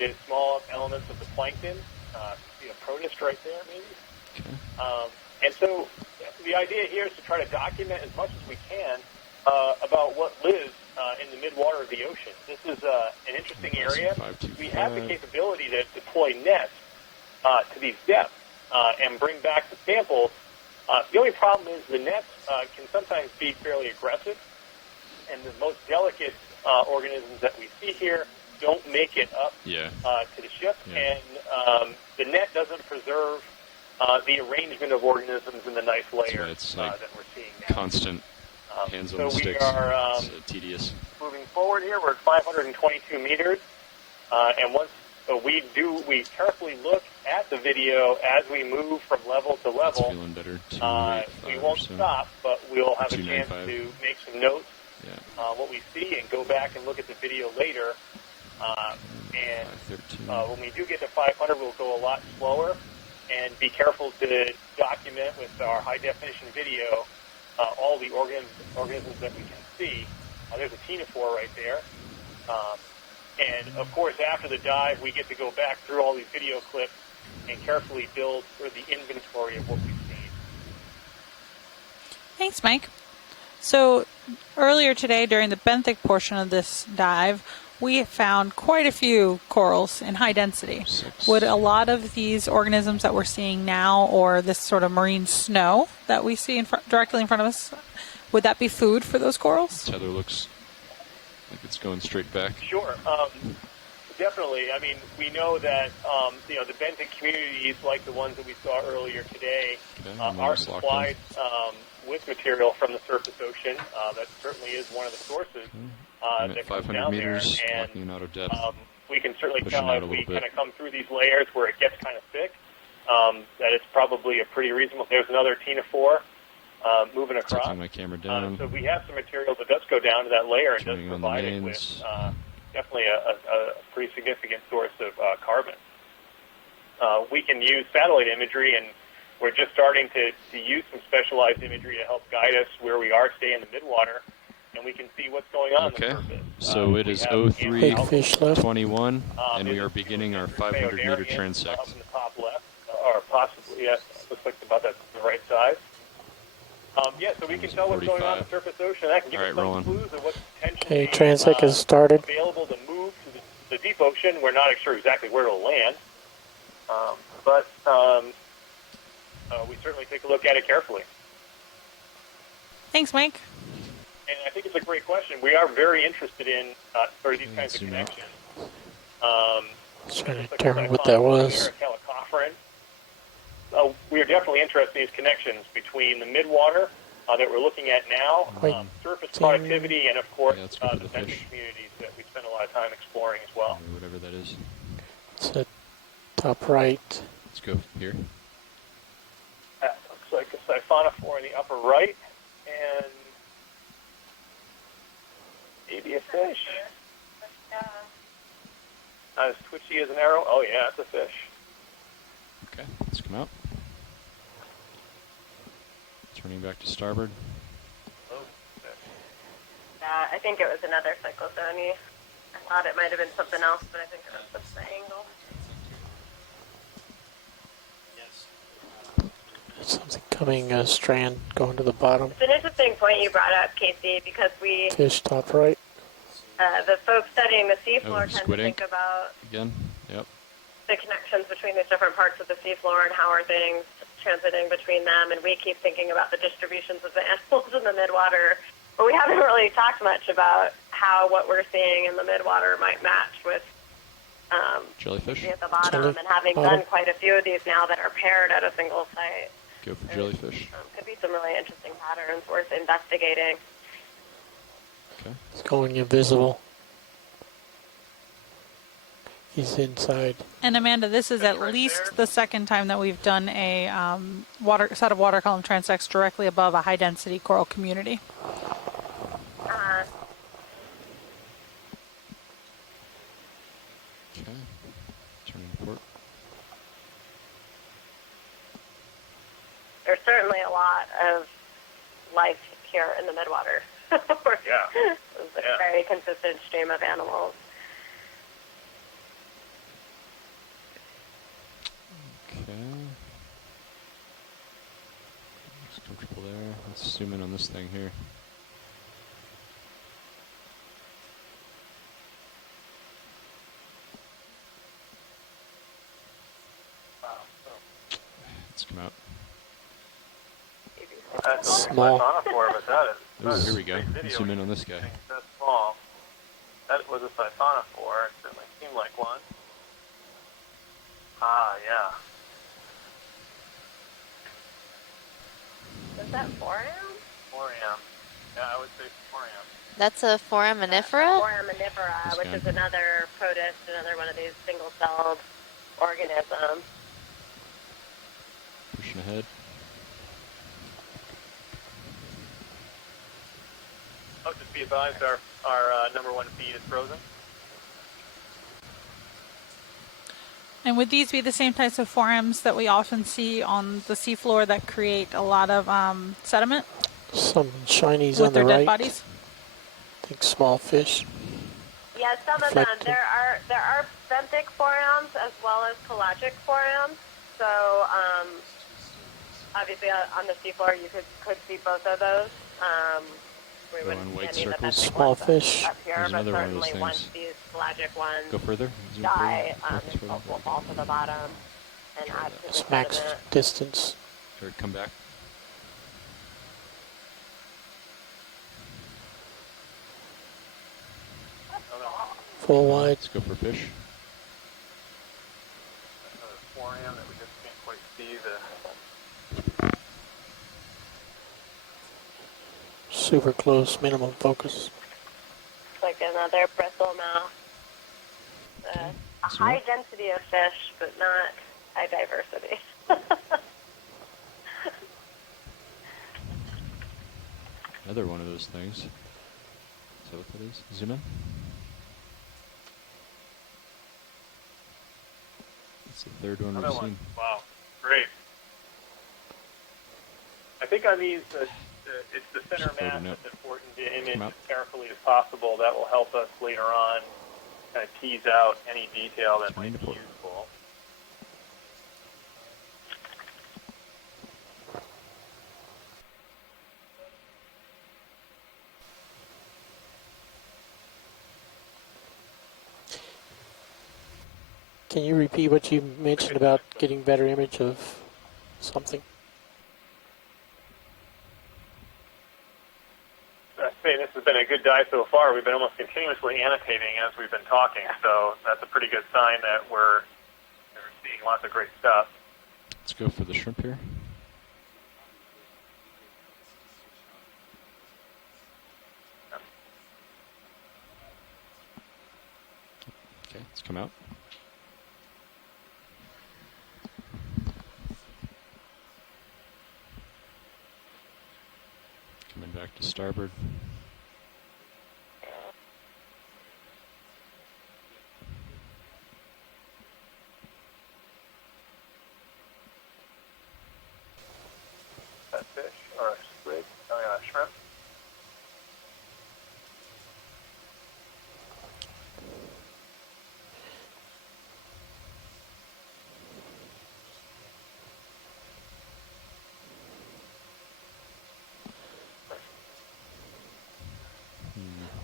is small elements of the plankton. See a protist right there, maybe? Okay. And so the idea here is to try to document as much as we can about what lives in the midwater of the ocean. This is an interesting area. We have the capability to deploy nets to these depths and bring back the samples. The only problem is the nets can sometimes be fairly aggressive, and the most delicate organisms that we see here don't make it up to the ship, and the net doesn't preserve the arrangement of organisms in the nice layer that we're seeing now. Constant hands on so the sticks. We are it's tedious. moving forward here. We're at 522 meters, and once we carefully look at the video as we move from level to level. Feeling better. We won't stop, but we'll have a chance to make some notes on what we see and go back and look at the video later. When we do get to 500, we'll go a lot slower and be careful to document with our high-definition video all the organisms that we can see. There's a ctenophore right there. And, of course, after the dive, we get to go back through all these video clips and carefully build sort of the inventory of what we've seen. Thanks, Mike. So earlier today during the benthic portion of this dive, we found quite a few corals in high density. 6. Would a lot of these organisms that we're seeing now, or this sort of marine snow that we see directly in front of us, would that be food for those corals? Tether looks like it's going straight back. Sure. Definitely. I mean, we know that, the benthic communities, like the ones that we saw earlier today, are supplied with material from the surface ocean. That certainly is one of the sources that comes 500 down meters, there. And walking out of depth. We can certainly Pushing tell out as a we little kind bit. of come through these layers where it gets kind of thick, that it's probably a pretty reasonable. There's another ctenophore moving across. Tilting my camera down. So we have some material that does go down to that layer and does Turning on the provide it with mains. definitely a pretty significant source of carbon. We can use satellite imagery, and we're just starting to use some specialized imagery to help guide us where we are today in the midwater, and we can see what's going on Okay, on the surface. so it is Big fish left. 03:21, and we are beginning our 500-meter transect. Up in the top left, or possibly, yes, looks like about the right size. So we can tell what's going on in the surface ocean. That can give us some clues of what's potentially transect has started. available to move to the deep ocean. We're not sure exactly where it'll land, but we certainly take a look at it carefully. Thanks, Mike. And I think it's a great question. We are very interested in sort of these kinds of connections. Trying to determine what that was. We are definitely interested in these connections between the midwater that we're looking at now, surface productivity, and of course the benthic communities that we spend a lot of time exploring as well. Whatever that is. It's at top right. Let's go here. That looks like a siphonophore in the upper right, and maybe a fish. Not as twitchy as an arrow. Oh yeah, it's a fish. Okay, let's come out. Turning back to starboard. I think it was another cyclozone. I thought it might have been something else, but I think it was just the angle. Something coming, strand going to the bottom. It's an interesting point you brought up, Casey, because Fish top right. The folks studying the seafloor tend to think ink. about Again, yep. the connections between these different parts of the seafloor and how are things transiting between them, and we keep thinking about the distributions of the animals in the midwater, but we haven't really talked much about how what we're seeing in the midwater might match with jellyfish at the bottom, and having done quite a few of these now that are paired at a single site. Go for jellyfish. Could be some really interesting patterns worth investigating. Okay. It's going invisible. He's inside. And Amanda, this is at least the second time that we've done a set of water column transects directly above a high density coral community. Okay. Turning to port. There's certainly a lot of life here in the midwater. Yeah. It's a very consistent stream of animals. Okay. Looks comfortable there. Let's zoom in on this thing here. Let's come out. That's Small. siphonophore, but that Oh, is here we go. great Let's video. zoom in on this guy. That's small. That was a siphonophore. It certainly seemed like one. Ah, yeah. Is that Foram? Foram. Yeah, I would say Foram. That's a foraminifera? Foraminifera, which is another protist, another one of these single-celled organisms. Pushing ahead. Oh, just be advised, our number one feed is frozen. And would these be the same types of forams that we often see on the seafloor that create a lot of sediment? Some shinies with on the their right. dead bodies? I think small fish. Yeah, some of them. There are benthic forams as well as pelagic forams. So obviously on the seafloor you could see both of those. we Go wouldn't on see white any of the circles. missing Small ones fish. up here, There's but another one of those certainly once things. these pelagic ones Go further. Zoom die, further. Focus further. will fall to the bottom and Try add that. to the It's max sediment. distance. Or come back. Full wide. Let's go for fish. Another forehand that we just can't quite see the. Super close, minimum focus. It's like another bristle mouth. A high density of fish, but not high diversity. Another one of those things. Is that what that is? Zoom in. That's the third one Another we've one. seen. Wow, great. I think on these, it's the center Just floating mass up. that's important to image Come as up. carefully as possible. That will help us later on kind of tease out any detail that Turning might to be port. useful. Can you repeat what you mentioned about getting better image of something? I say this has been a good dive so far. We've been almost continuously annotating as we've been talking, so that's a pretty good sign that we're seeing lots of great stuff. Let's go for the shrimp here. Okay, let's come out. Coming back to starboard. That fish or a squid, shrimp.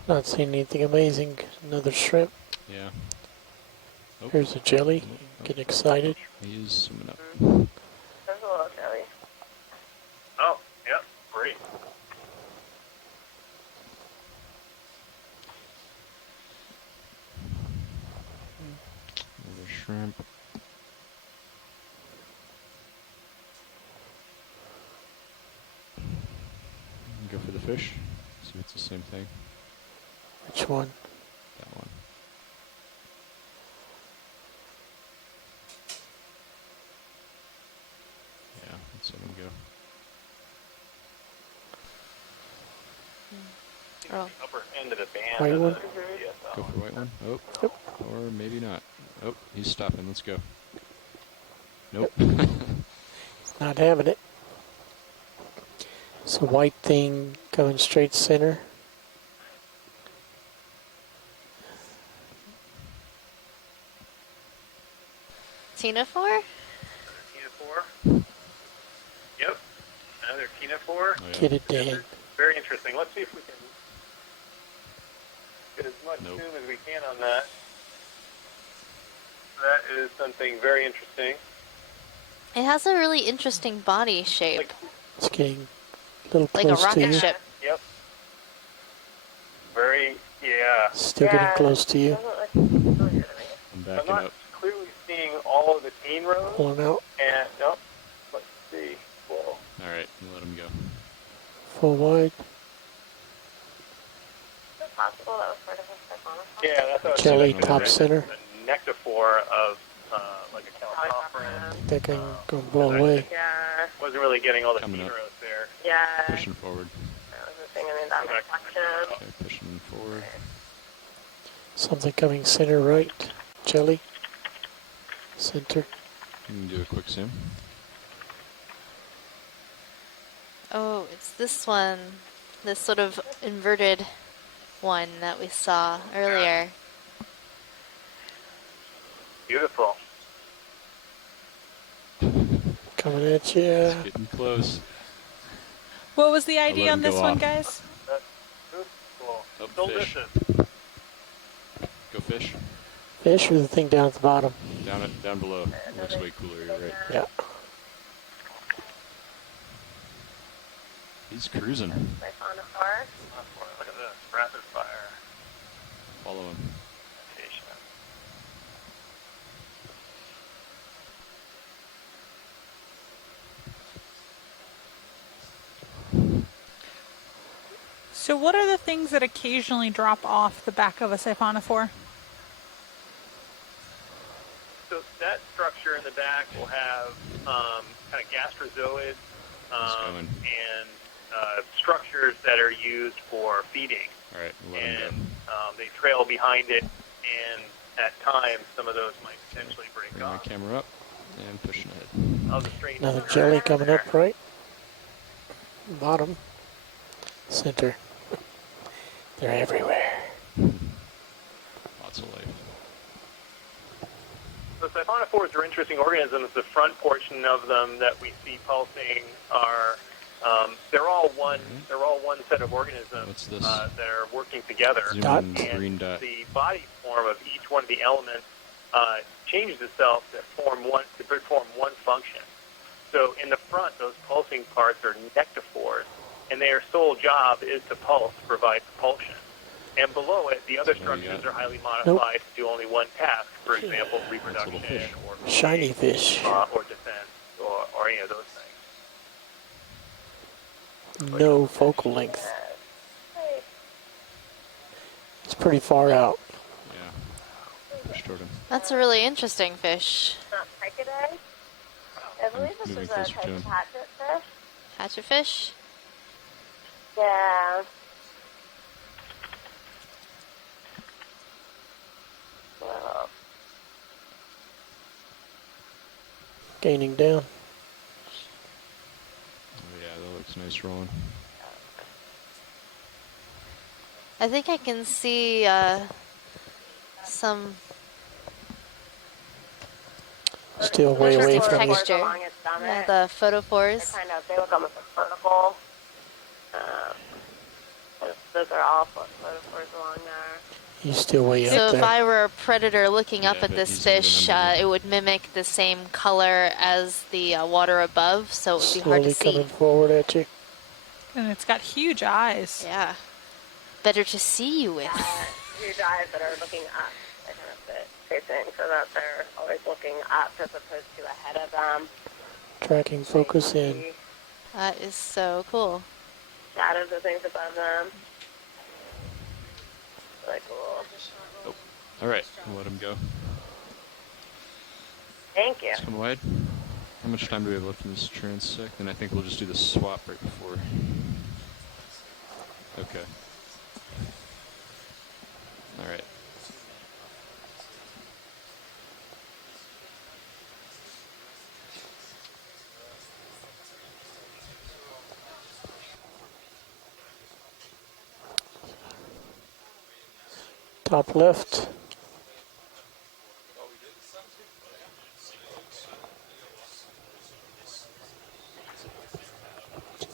Not seeing anything amazing. Another shrimp. Yeah. Oh, Here's a jelly. oh. Getting excited. He is swimming up. There's a little jelly. Oh, yep, great. Another shrimp. Go for the fish. See if it's the same thing. Which one? That one. Yeah, let's let him go. Oh. The upper end of the band. White of one? the DSL. Go for white one. Oh. Yep. Or maybe not. Oh, he's stopping. Let's go. Nope. Not having it. It's a white thing coming straight center. Ctenophore? Ctenophore. Yep, another ctenophore. Oh, yeah. Get it, Dan. Very interesting. Let's see if we can get as much Nope. zoom as we can on that. That is something very interesting. It has a really interesting body shape, Like, It's getting a little like a close to rocket you. ship. yep. Very, yeah. Still getting close to you. Doesn't look familiar to me. I'm I'm backing not up. clearly seeing all of the teen rows. Pulling out. And, nope. Let's see. Whoa. Alright, we'll let him go. Full wide. Is it possible that was part of a siphonophore? Yeah, that's what I was Jelly thinking. top It's center. a nectophore of like a calcophrene. That guy going to blow away. Yeah, Wasn't really getting all the Coming teen up. rows there. yeah. Pushing forward. That was the thing. I mean, that Go back. reflection. Okay, pushing forward. Something coming center right. Jelly. Center. You can do a quick zoom. Oh, it's this one. This sort of inverted one that we saw earlier. Beautiful. Coming at you. It's getting close. What was the let ID on him this go one, off. guys? Oh, Still fish. distance. Go fish. Fish or the thing down at the bottom? Down below. Looks way cooler, you're right. Yeah. He's cruising. Siphonophore. Look at this. Rapid fire. Follow him. So what are the things that occasionally drop off the back of a siphonophore? So that structure in the back will have kind of gastrozoids and structures that are used for feeding. All right, we'll let him And they trail behind it, and at times some of those might potentially break Bring my off. camera up and pushing ahead. Of the strange Another jelly coming up right. Bottom. Center. They're everywhere. Lots of life. So siphonophores are interesting organisms. The front portion of them that we see pulsing are they're all one set of organisms What's this? that are working together. Zoom in, And green dot. the body form of each one of the elements changes itself to perform one function. So in the front, those pulsing parts are nectophores, and their sole job is to pulse, provide propulsion. And below it, the other structures are highly modified to do only one task, for example, reproduction or shiny fish. or defense or any of those things. No focal length. It's pretty far out. Yeah. Push toward him. That's a really interesting fish. Pikedae? I believe this Moving is a closer type to him. of hatchet fish. Hatchet fish? Yeah. Well, Gaining down. Oh yeah, that looks nice rolling. I think I can see some Still way away There's from you. texture along its stomach. yeah, the photophores. They look almost like vertical. Those are all photophores along there. He's still way So up if there. I were a predator looking up Yeah, at but this he's moving fish, underneath. it would mimic the same color as the water above, so it would be hard Slowly to see. coming forward at you. And it's got huge eyes. Yeah. Better to see you with. Huge eyes that are looking up. They kind of sit facing so that they're always looking up as opposed to ahead of them. Tracking focus in. That is so cool. Shadows of things above them. Really cool. Oh. All right, we'll let him go. Thank you. Let's come wide. How much time do we have left in this transect? And I think we'll just do the swap right before. Okay. All right. Top left.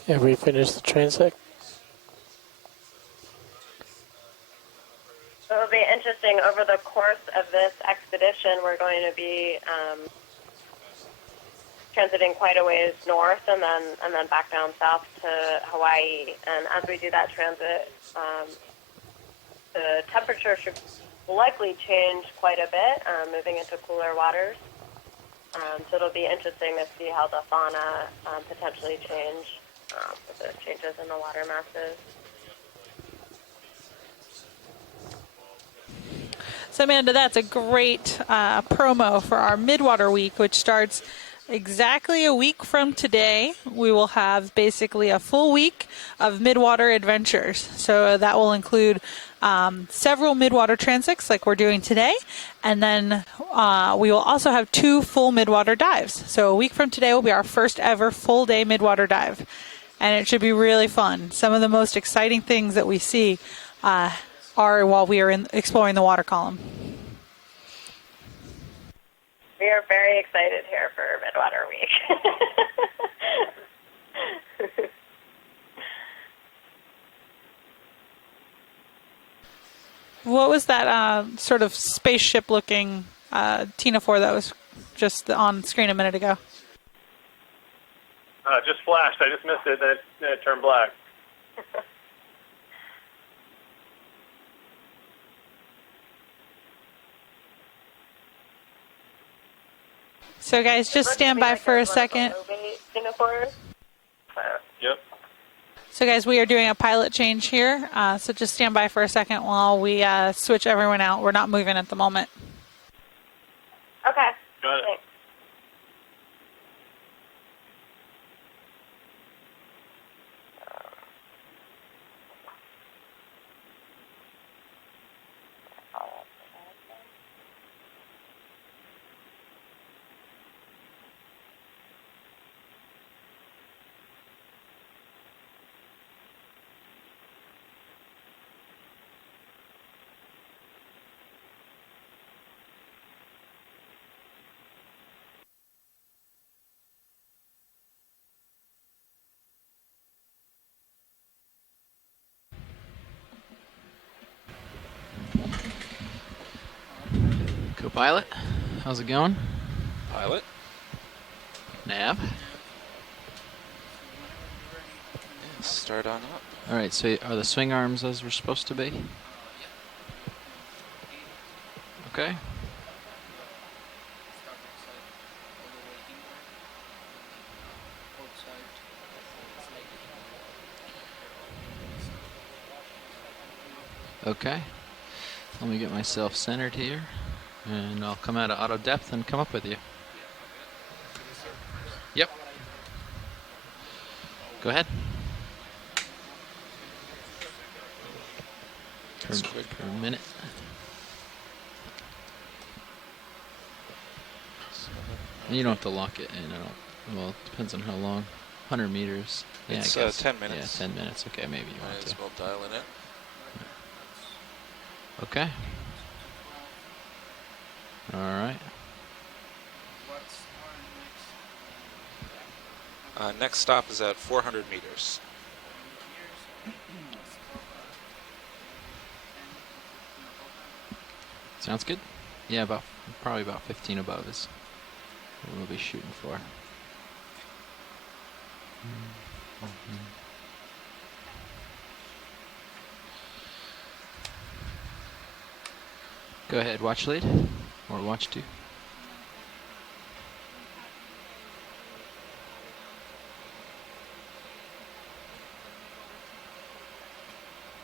Have we finished the transect? So it'll be interesting. Over the course of this expedition, we're going to be transiting quite a ways north and then back down south to Hawaii. And as we do that transit, the temperature should likely change quite a bit, moving into cooler waters. So it'll be interesting to see how the fauna potentially change with the changes in the water masses. So Amanda, that's a great promo for our Midwater Week, which starts exactly a week from today. We will have basically a full week of Midwater adventures. So that will include several Midwater transects like we're doing today. And then we will also have 2 full Midwater dives. So a week from today will be our first ever full day Midwater dive. And it should be really fun. Some of the most exciting things that we see are while we are exploring the water column. We are very excited here for Midwater Week. What was that sort of spaceship-looking Tina 4 that was just on screen a minute ago? Just flashed. I just missed it. Then it turned black. So guys, just stand by for a second. Yep. So guys, we are doing a pilot change here. So just stand by for a second while we switch everyone out. We're not moving at the moment. Okay. Got it. Thanks. Co-pilot, how's it going? Pilot. Nav. Yeah, start on up. All right, so are the swing arms as we're supposed to be? Okay. Okay. Let me get myself centered here, and I'll come out of auto depth and come up with you. Yep. Go ahead. Per minute. And you don't have to lock it in. Well, it depends on how long. 100 meters. Yeah, It's I guess. 10 minutes. Yeah, 10 minutes. Okay, maybe you want Might to. as well dial it in. Okay. All right. Next stop is at 400 meters. Sounds good. Yeah, probably about 15 above is what we'll be shooting for. Go ahead, watch lead or watch 2.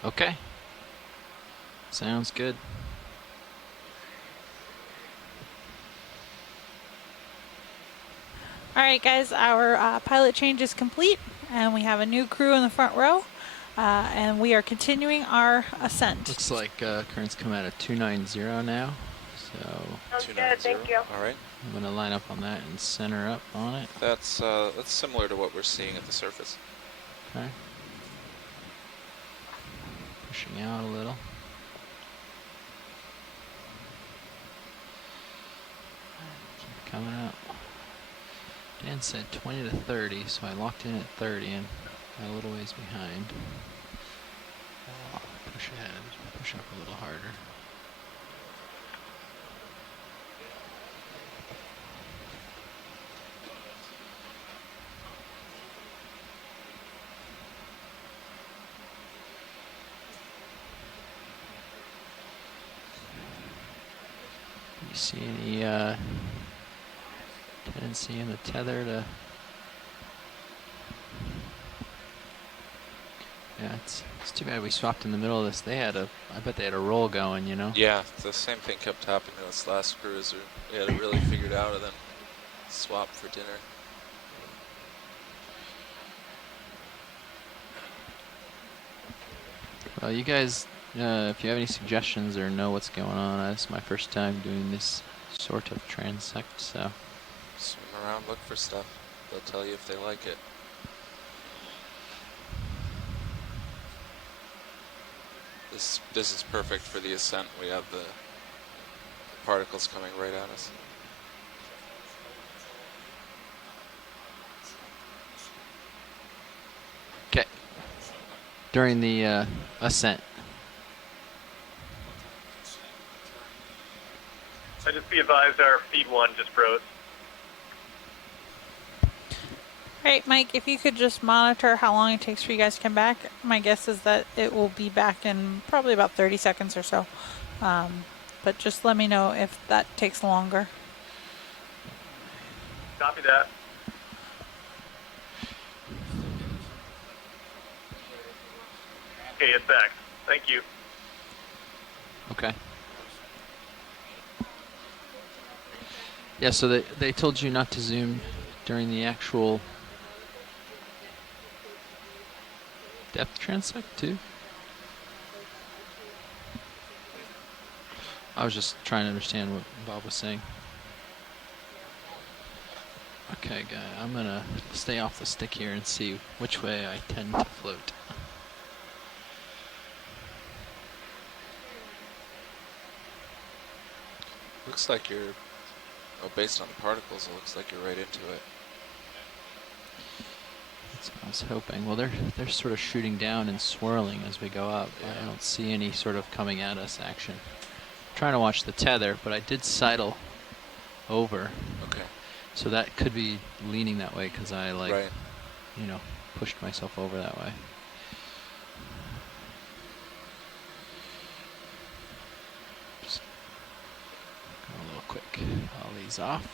Okay. Sounds good. All right, guys, our pilot change is complete, and we have a new crew in the front row, and we are continuing our ascent. Looks like current's come out at 290 now, so Sounds good, thank you. All right. I'm going to line up on that and center up on it. That's similar to what we're seeing at the surface. Okay. Pushing out a little. Keep coming up. Dan said 20 to 30, so I locked in at 30 and got a little ways behind. Push ahead, push up a little harder. You see any tendency in the tether to... Yeah, it's too bad we swapped in the middle of this. I bet they had a roll going, you know? Yeah, the same thing kept happening to this last cruiser. They had it really figured out and then swapped for dinner. Well, you guys, if you have any suggestions or know what's going on, it's my first time doing this sort of transect, so... Swim around, look for stuff. They'll tell you if they like it. This is perfect for the ascent. We have the particles coming right at us. Okay. During the ascent, I just be advised our feed 1 just froze. All right, Mike, if you could just monitor how long it takes for you guys to come back. My guess is that it will be back in probably about 30 seconds or so. But just let me know if that takes longer. Copy that. Okay, it's back. Thank you. Okay. Yeah, so they told you not to zoom during the actual depth transect too? I was just trying to understand what Bob was saying. Okay, guy, I'm gonna stay off the stick here and see which way I tend to float. Looks like you're, based on the particles, it looks like you're right into it. That's what I was hoping. Well, they're sort of shooting down and swirling as we go up. Yeah. I don't see any sort of coming at us action. I'm trying to watch the tether, but I did sidle over. Okay. So that could be leaning that way because I right. pushed myself over that way. Just go a little quick. All these off.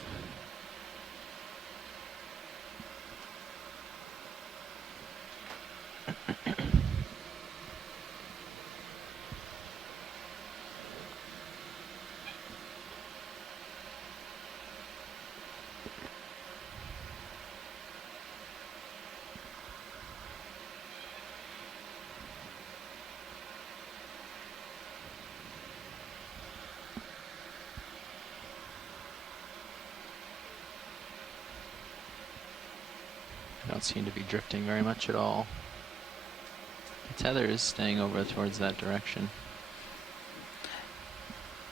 Don't seem to be drifting very much at all. The tether is staying over towards that direction.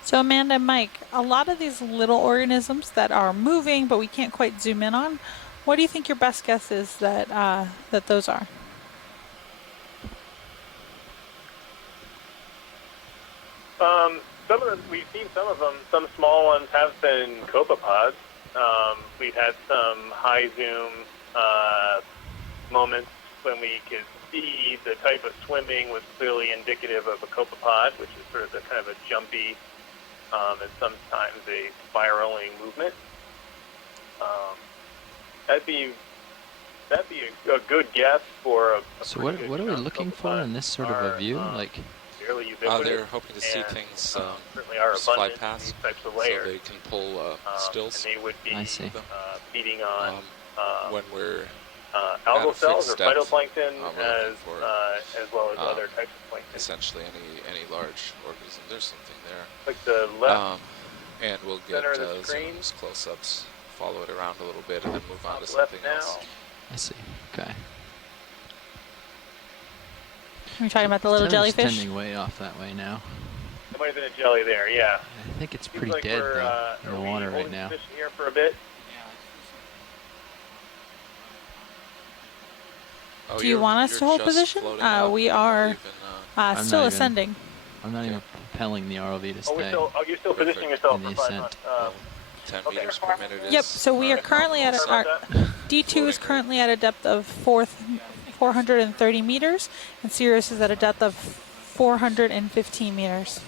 So Amanda and Mike, a lot of these little organisms that are moving but we can't quite zoom in on, what do you think your best guess is that that those are? Some of them, we've seen some of them. Some small ones have been copepods. We've had some high zoom moments when we could see the type of swimming was clearly indicative of a copepod, which is sort of the kind of a jumpy and sometimes a spiraling movement. That'd be a good guess for a so what are we looking for in this sort of a view? Like, they're hoping to see things just fly past, so they can pull stills. And they would be feeding on when we're algal cells or depth, phytoplankton, as well as other types of plankton. Essentially, any large organism. There's something there. Like the left and we'll get zooms, close-ups, follow it around a little bit, and then move on to something else. I see. Okay. Are you talking about the little jellyfish? Tending way off that way now. There might have been a jelly there, yeah. I think it's pretty dead though, in the water right now. Here for a bit? Do you want us to hold position? We are still ascending. I'm not even propelling the ROV to stay. You're still positioning yourself in the for ascent. 10 meters per minute is... Yep, so we are currently at our D2 is currently at a depth of 430 meters, and Sirius is at a depth of 415 meters.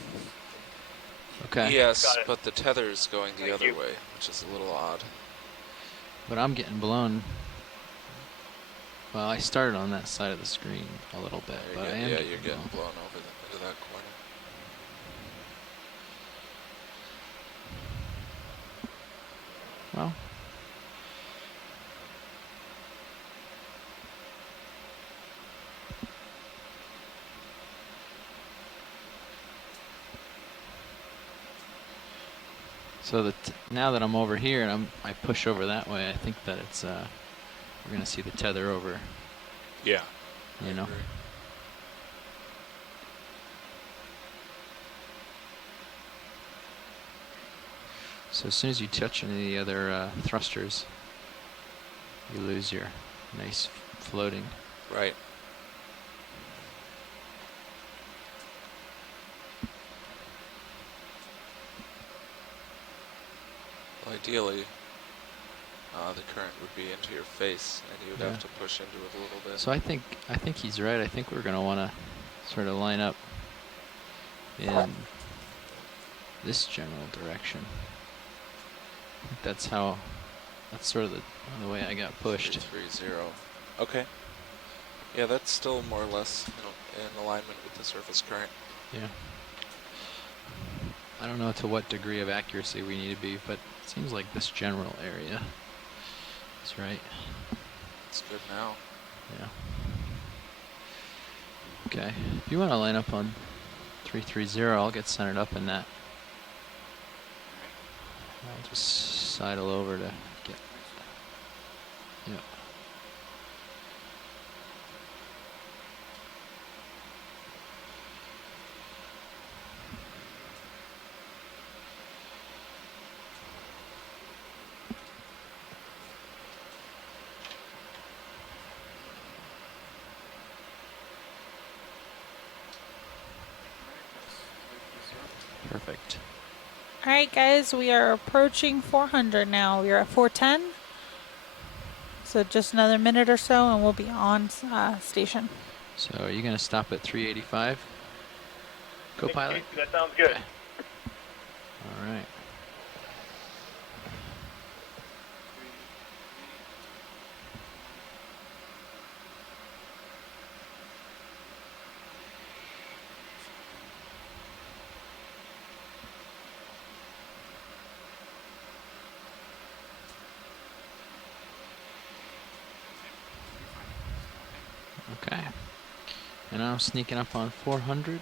Okay. Yes, but the tether is going the other way, which is a little odd. But I'm getting blown. Well, I started on that side of the screen a little bit, but I am you're getting blown over into that corner. Well, so now that I'm over here and I push over that way, I think that it's we're gonna see the tether over. Yeah. You know. So as soon as you touch any of the other thrusters, you lose your nice floating. Right. Ideally, the current would be into your face, and you would have to push into it a little bit. So I think he's right. I think we're going to want to sort of line up in this general direction. I think that's sort of the way I got pushed. 330. Okay. Yeah, that's still more or less in alignment with the surface current. Yeah. I don't know to what degree of accuracy we need to be, but it seems like this general area is right. It's good now. Yeah. Okay. If you want to line up on 330, I'll get centered up in that. I'll just sidle over to get. Yeah. Perfect. All right, guys, we are approaching 400 now. We are at 410. So just another minute or so, and we'll be on station. So are you going to stop at 385? Co-pilot? That sounds good. Okay. All right. Okay. And I'm sneaking up on 400.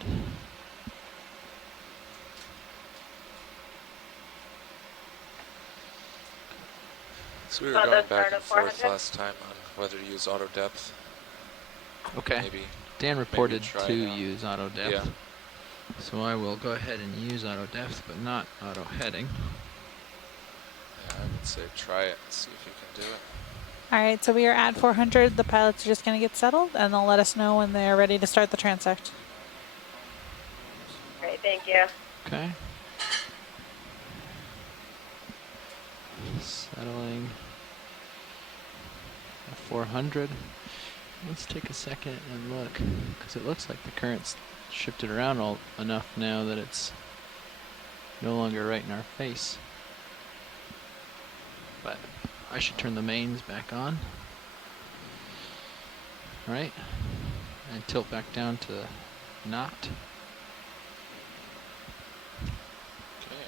So we were going back and forth last time on whether to use auto depth. Okay. Maybe Dan reported try to now. use auto depth. Yeah. So I will go ahead and use auto depth, but not auto heading. Yeah, I would say try it and see if you can do it. All right, so we are at 400. The pilots are just going to get settled, and they'll let us know when they're ready to start the transect. Great, thank you. Okay. Settling at 400. Let's take a second and look, because it looks like the current's shifted around enough now that it's no longer right in our face. But I should turn the mains back on. Right? And tilt back down to not. Okay.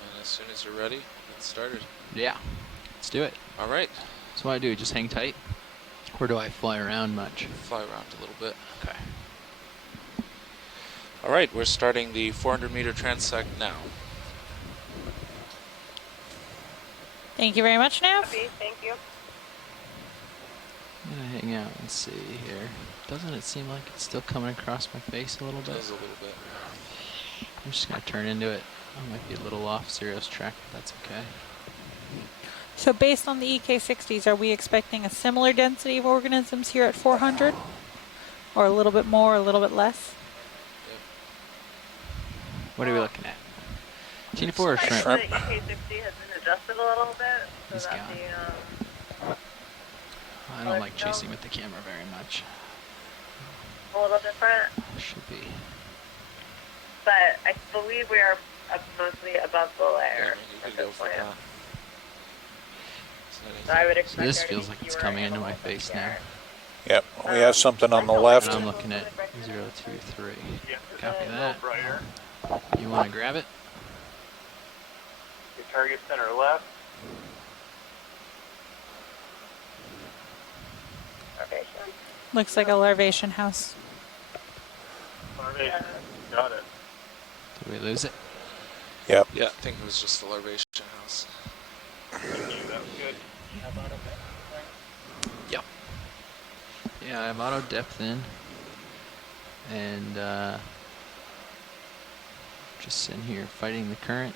And as soon as you're ready, get started. Yeah. Let's do it. All right. So what do I do? Just hang tight? Or do I fly around much? Fly around a little bit. Okay. All right, we're starting the 400-meter transect now. Thank you very much, Nav. Copy, thank you. I'm gonna hang out and see here. Doesn't it seem like it's still coming across my face a little bit? Does a little bit. I'm just gonna turn into it. I might be a little off Zero's track, but that's okay. So based on the EK60s, are we expecting a similar density of organisms here at 400? Or a little bit more, a little bit less? What are we looking at? Tina-4 or shrimp? The EK60 has been adjusted a little bit. So He's that gone. the, I don't like chasing with the camera very much. a little different. Should be. But I believe we are mostly above the layer. Yeah, you could go for that. So I would So expect this there to feels be like it's fewer coming into my animals face now. here. Yep, we have something on the left. And I'm looking at 023. Yeah, Copy a that. little brighter. You want to grab it? Your target center left. Larvation. Looks like a larvation house. Larvation. Got it. Did we lose it? Yep. Yeah, I think it was just the larvation house. Thank you, that was good. Yep. Yeah, I have auto depth in. And just sitting here fighting the current.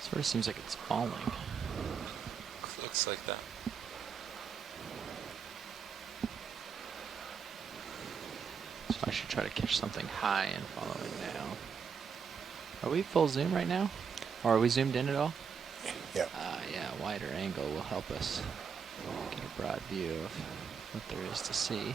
Sort of seems like it's falling. Looks looks like that. So I should try to catch something high and follow it down. Are we full zoom right now? Or are we zoomed in at all? Yeah. Yeah, a wider angle will help us get a broad view of what there is to see.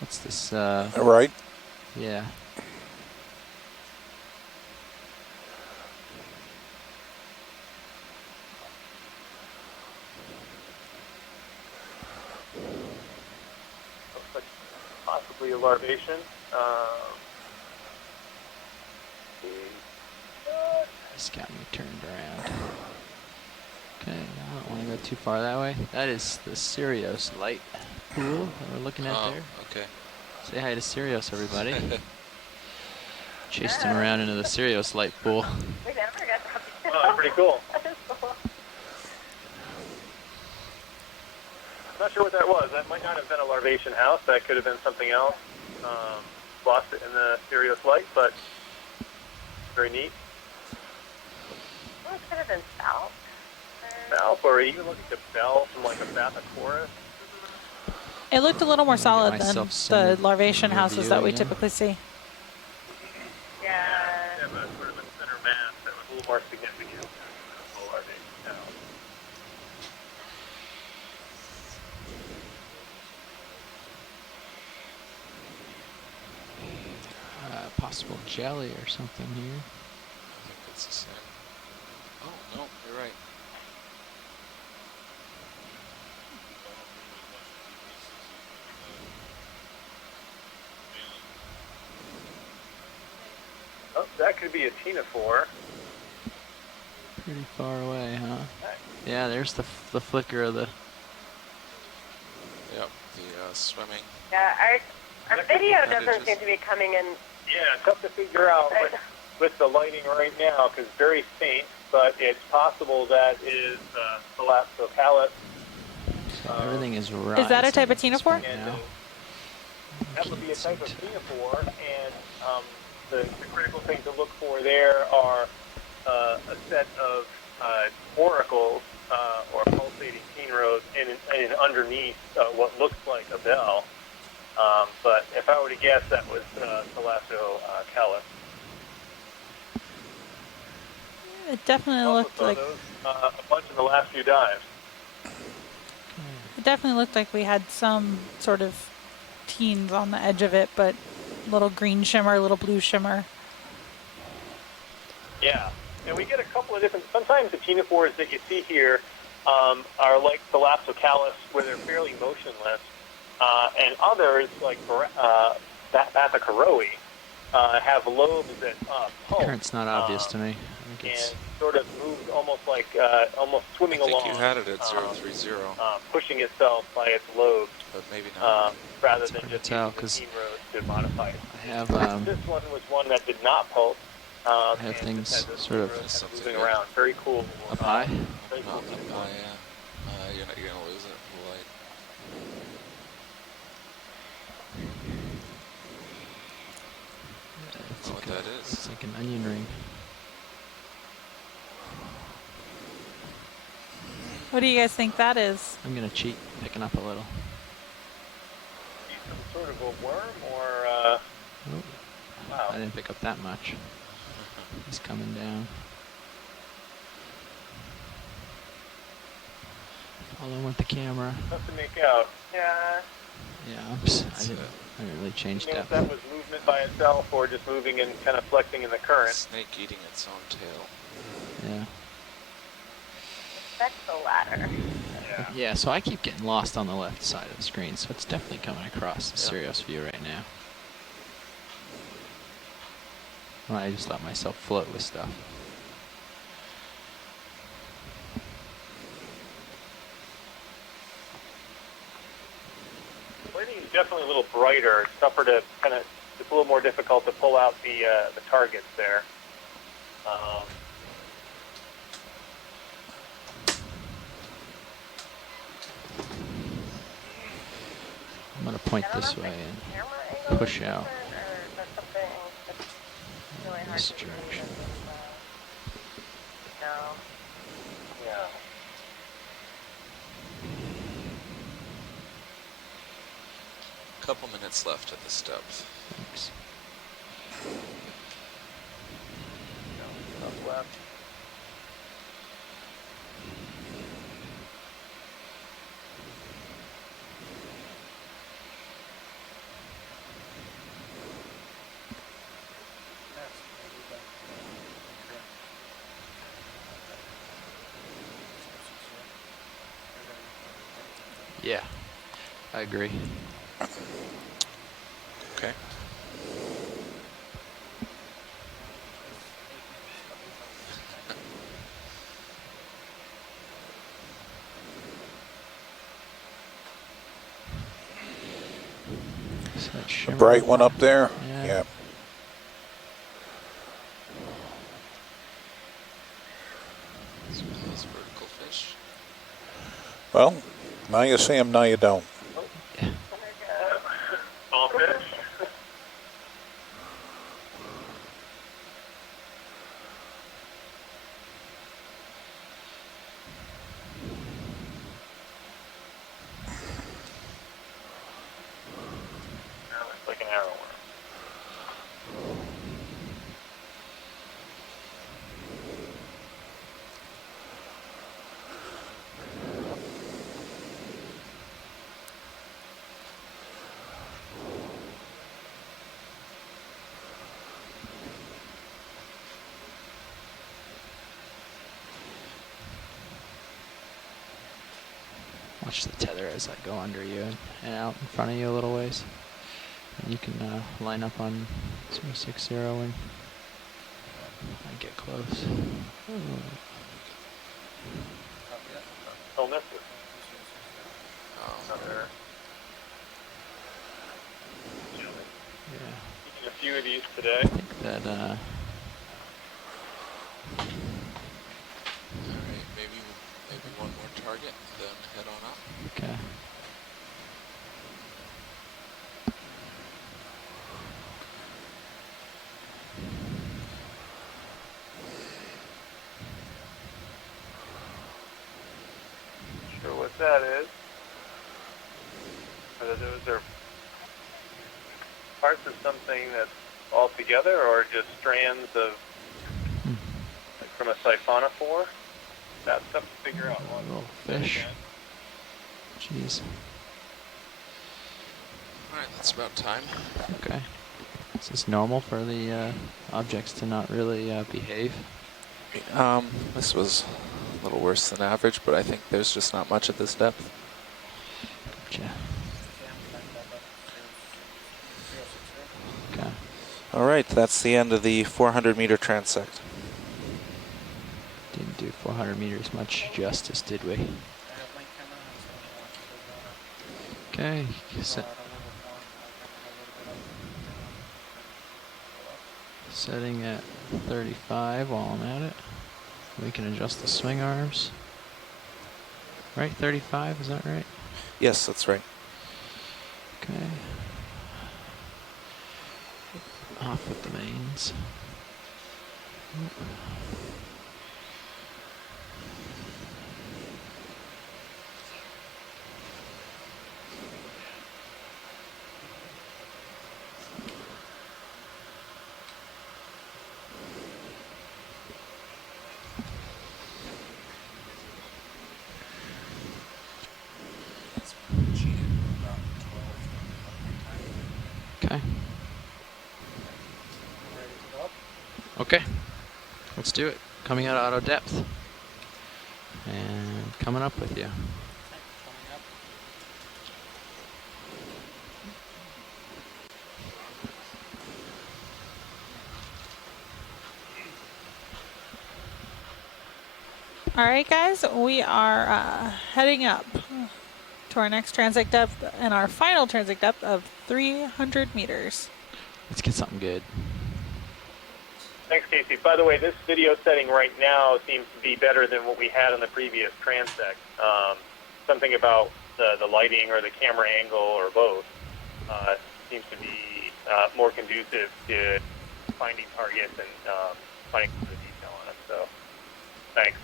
What's this? Right. Yeah. Looks like possibly a larvation. He's got me turned around. Okay, I don't want to go too far that way. That is the Sirius light pool that we're looking at there. Okay. Say hi to Sirius, everybody. Chased him around into the Sirius light pool. We never got that. Oh, pretty cool. That is cool. Not sure what that was. That might not have been a larvation house. That could have been something else. Lost it in the Sirius light, but very neat. Well, it could have been south. South, or even look at the bell from like a Bathychorus. It looked a little more solid than myself the centered larvation rear houses view that we again. typically see. Yeah. Have a sort of a center mass that was a little more significant than the larvation house. Possible jelly or something here. I think that's the same. Oh, no, you're right. Oh, that could be a ctenophore. Pretty far away, huh? Yeah, there's the flicker of the... Yep, the swimming. Yeah, our video doesn't appendages. seem to be coming in. Yeah, tough to figure out with the lighting right now because very faint, but it's possible that is Thalassocalyx. So everything is rising. Is that a type of ctenophore? now. That would be a type of ctenophore, and the critical thing to look for there are a set of oracles or pulsating gene rows in underneath what looks like a bell. But if I were to guess, that was Thalassocalyx. It definitely Also looked saw like those, a bunch in the last few dives. it definitely looked like we had some sort of teens on the edge of it, but little green shimmer, little blue shimmer. Yeah, and we get a couple of different. Sometimes the ctenophores that you see here are like Thalassocalyx, where they're fairly motionless, and others like Bathychoroi have lobes that pulse. Current's not obvious to me. I think And it's sort of moves almost like almost swimming I think along. you had it at 030, pushing itself by its lobes. but maybe not. Rather It's than hard to just tell, using the 'cause gene rows to modify it. I have This one was one that did not pulse. I have and things just had the sort of gene rows kind Something moving good. around. Very cool. up high. Very Not cool. up high, yeah. You're going to lose it. The light. It's Know like what a- that is. It's like an onion ring. What do you guys think that is? I'm gonna cheat, picking up a little. Some sort of a worm or Oh, wow. I didn't pick up that much. He's coming down. Follow him with the camera. Tough to make out. Yeah. Yeah, I didn't really change You know if depth. that was movement by itself or just moving and kind of flexing in the current. Snake eating its own tail. Yeah. That's the ladder. Yeah, so I keep getting lost on the left side of the screen, so it's definitely coming across the Sirius view right now. Well, I just let myself float with stuff. Lighting is definitely a little brighter. It's tougher to kind of, it's a little more difficult to pull out the targets there. I'm gonna point I don't this know if way. the camera push out this direction. Yeah. Couple minutes left at this depth. Thanks. Up left. Yeah, I agree. Okay. The bright one up there? Yeah. Yep. These vertical fish. Well, now you see them, now you don't. Small fish. It's like an arrowworm. Watch the tether as I go under you and out in front of you a little ways. And you can line up on 060 when I get close. Don't miss it. Another. Yeah. Taking a few of these today. I think that Alright, maybe one more target, then head on up. okay. Sure what that is. Whether those are parts of something that's all together or just strands of, like from a siphonophore. That's tough to figure out. Little fish. Jeez. Alright, that's about time. Okay. Is this normal for the objects to not really behave? This was a little worse than average, but I think there's just not much at this depth. Gotcha. Okay. Alright, that's the end of the 400-meter transect. Didn't do 400 meters much justice, did we? Okay. Setting at 35 while I'm at it. We can adjust the swing arms. Right, 35, is that right? Yes, that's right. Okay. Off with the mains. Okay. Okay. Let's do it. Coming out of auto depth. And coming up with you. All right, guys, we are heading up to our next transect depth and our final transect depth of 300 meters. Let's get something good. Thanks, Casey. By the way, this video setting right now seems to be better than what we had on the previous transect. Something about the lighting or the camera angle or both seems seems to be more conducive to finding targets and finding the detail on it. So, thanks.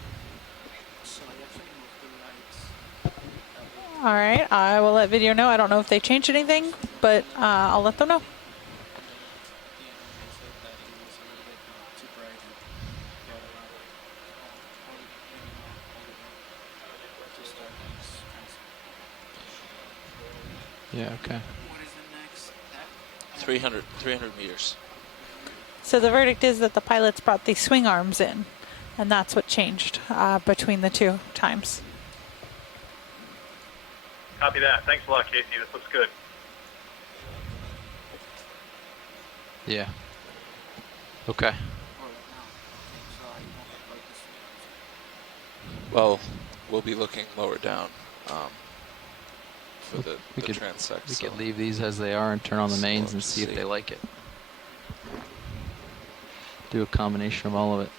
All right, I will let video know. I don't know if they changed anything, but I'll let them know. Yeah, okay. 300 meters. So the verdict is that the pilots brought the swing arms in, and that's what changed between the two times. Copy that. Thanks a lot, Casey. This looks good. Yeah. Okay. Well, we'll be looking lower down for the We could transect. We could leave these as they are and turn on the mains and see if they like it. Do a combination of all of it.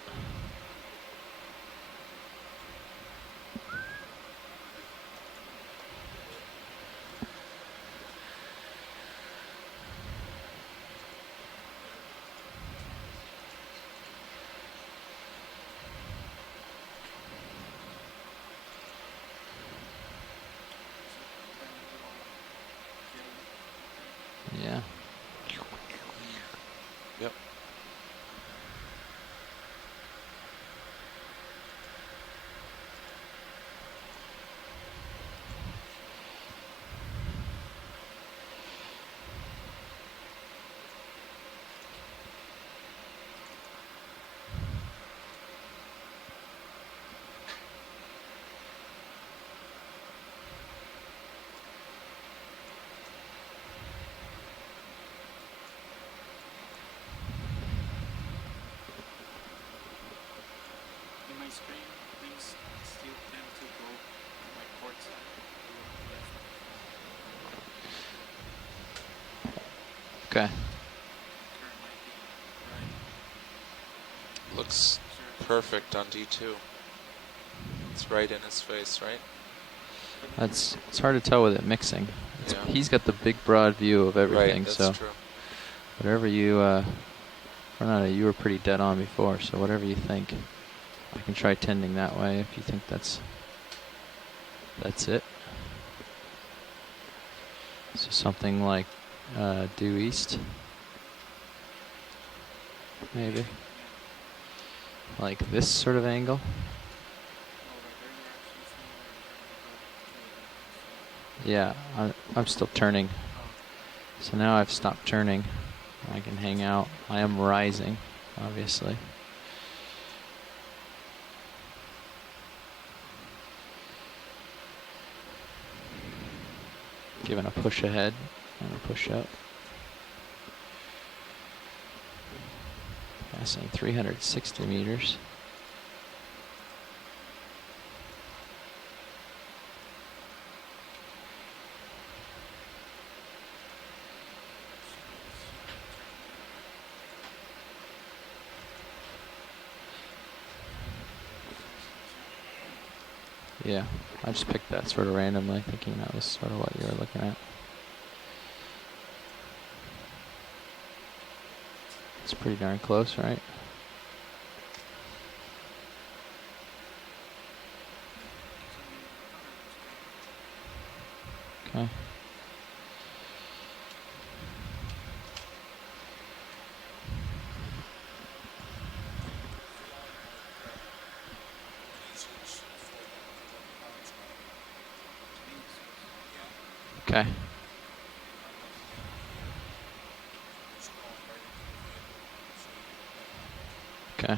Yeah. Yep. Okay. Looks perfect on D2. It's right in his face, right? It's hard to tell with it mixing. He's got the big broad view of everything, Right, that's so true. whatever you Fernando, you were pretty dead on before, so whatever you think. I can try tending that way if you think that's it. So something like due east, maybe, like this sort of angle. Yeah, I'm still turning. So now I've stopped turning. I can hang out. I am rising, obviously. Giving a push ahead and a push up. Passing 360 meters. Yeah, I just picked that sort of randomly, thinking that was sort of what you were looking at. It's pretty darn close, right? Okay. Okay. Okay.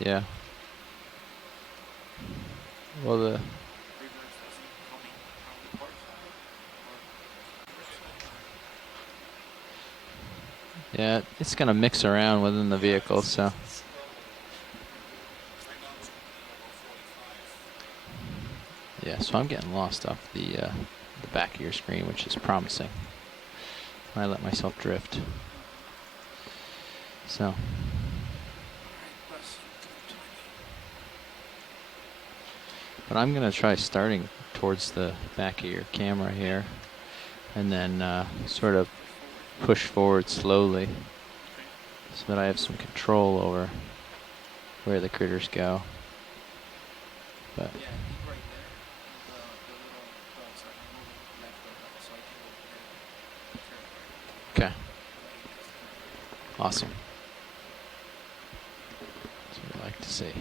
Yeah. Well, yeah, it's gonna mix around within the vehicle, so. Yeah, so I'm getting lost off the back of your screen, which is promising. I let myself drift. So. But I'm going to try starting towards the back of your camera here. and then sort of push forward slowly so that I have some control over where the critters go. But okay. Awesome. That's what I like to see.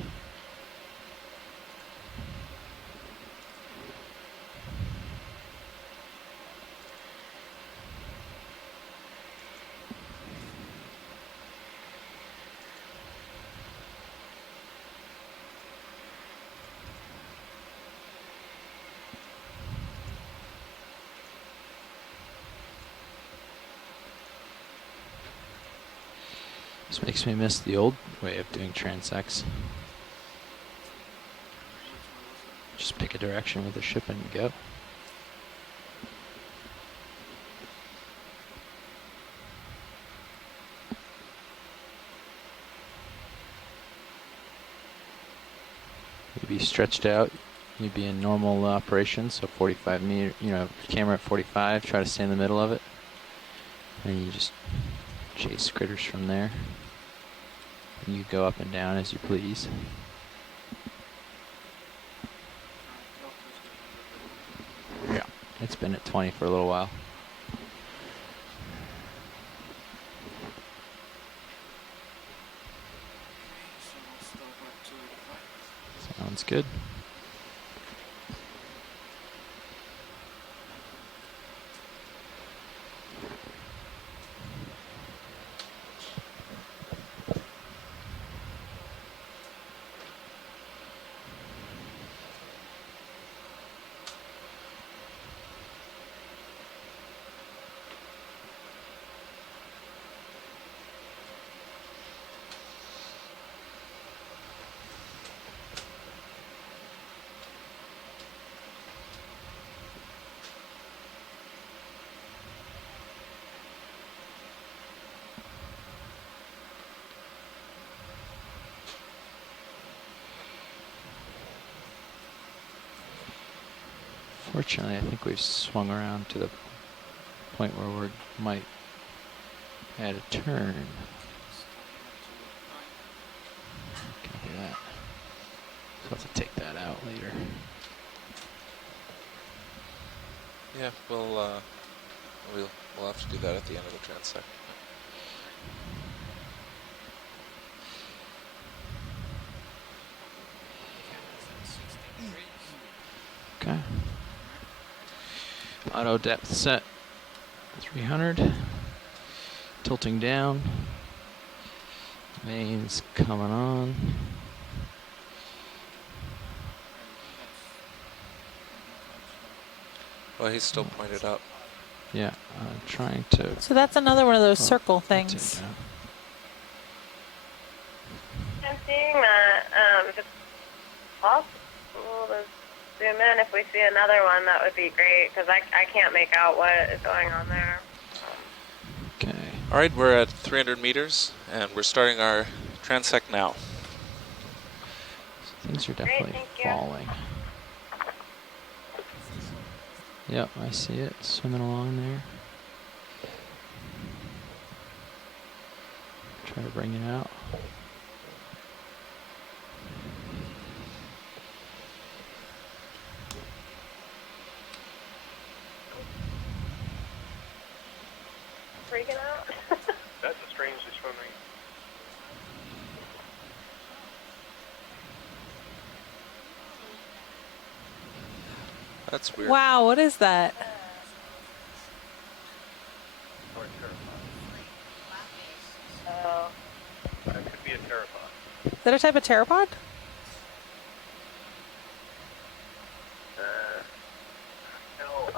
This makes me miss the old way of doing transects. Just pick a direction with the ship and go. You'd be stretched out. You'd be in normal operation, so 45 meter, camera at 45, try to stay in the middle of it. And you just chase critters from there. And you go up and down as you please. Yeah, it's been at 20 for a little while. Sounds good. Fortunately, I think we've swung around to the point where we might add a turn. Copy that. So I'll have to take that out later. Yeah, we'll have to do that at the end of the transect. Okay. Auto depth set 300. Tilting down. Mains coming on. Well, he's still pointed up. Yeah, I'm trying to. So that's another one of those circle things. I'm seeing that. If it's possible to zoom in, if we see another one, that would be great, because I can't make out what is going on there. Okay. All right, we're at 300 meters, and we're starting our transect now. So things are definitely falling. Yep, I see it swimming along there. Try to bring it out. Freaking out. That's a strangely swimming. That's weird. Wow, what is that? Oh. That could be a pteropod. Is that a type of pteropod? No,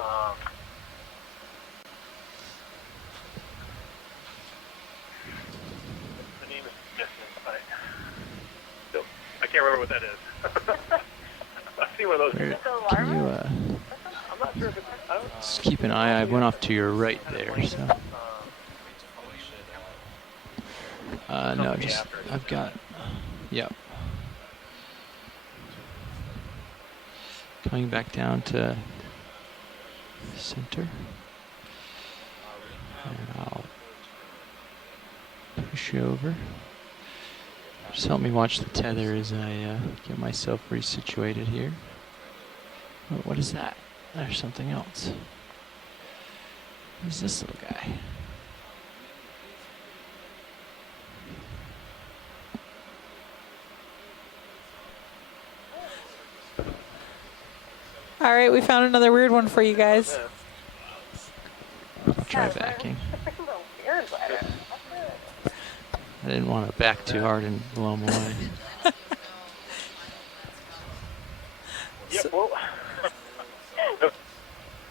the name is missing. I can't remember what that is. I've seen one of those. Can you I'm not sure if it's. just keep an eye? I went off to your right there, so. No, just I've got. Yep. Coming back down to center. And I'll push over. Just help me watch the tether as I get myself resituated here. Oh, what is that? There's something else. What is this little guy? All right, we found another weird one for you guys. I'll try backing. I didn't want to back too hard and blow him away. Yep, well,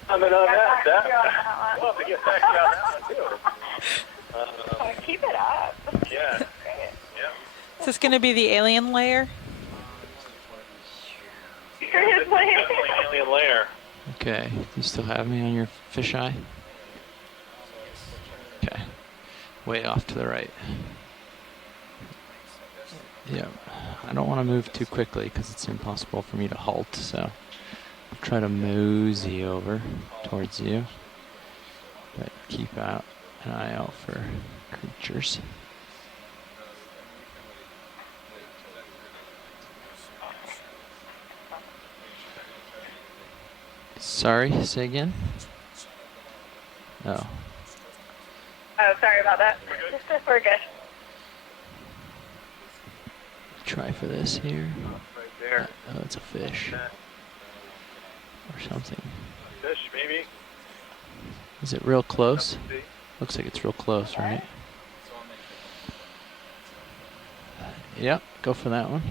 I mean, on that, we'll have to get back to you on that one, too. Keep it up. Yeah. Great. Is this going to be the alien layer? Definitely alien layer. Okay, you still have me on your fisheye? Okay, way off to the right. Yeah, I don't want to move too quickly because it's impossible for me to halt, so I'll try to mosey over towards you, but keep out an eye out for creatures. Sorry, say again? Oh. Oh, sorry about that. We're good. Try for this here. Right there. Oh, it's a fish. Or something. Fish, maybe. Is it real close? Looks like it's real close, right? Yep, go for that one.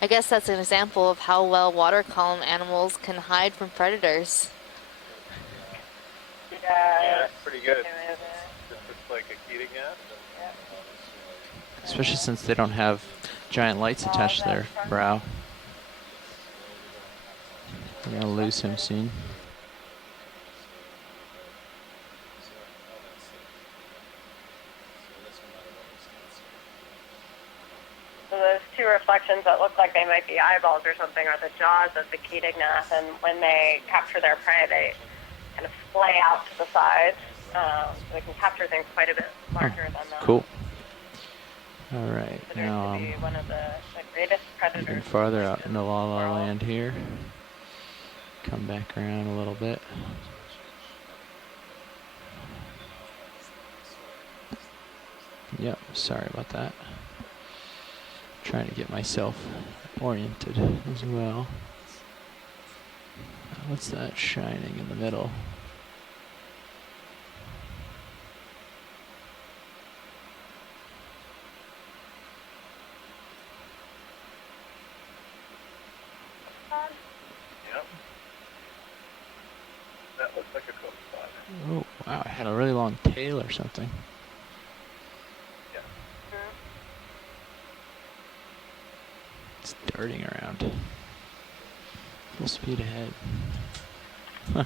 I guess that's an example of how well water column animals can hide from predators. Yeah, that's pretty good. This looks like a Keating nest. Especially since they don't have giant lights attached to their brow. We're gonna lose him soon. So those two reflections that look like they might be eyeballs or something are the jaws of the Keating-nath, and when they capture their prey, they kind of splay out to the side. They can capture things quite a bit larger than that. Cool. All right, now To be one of the greatest predators. even farther out into La La Land here. Come back around a little bit. Yep, sorry about that. Trying to get myself oriented as well. What's that shining in the middle? Yep. That looks like a coat spot. Oh, wow, it had a really long tail or something. Yeah. It's darting around. Full speed ahead. Huh.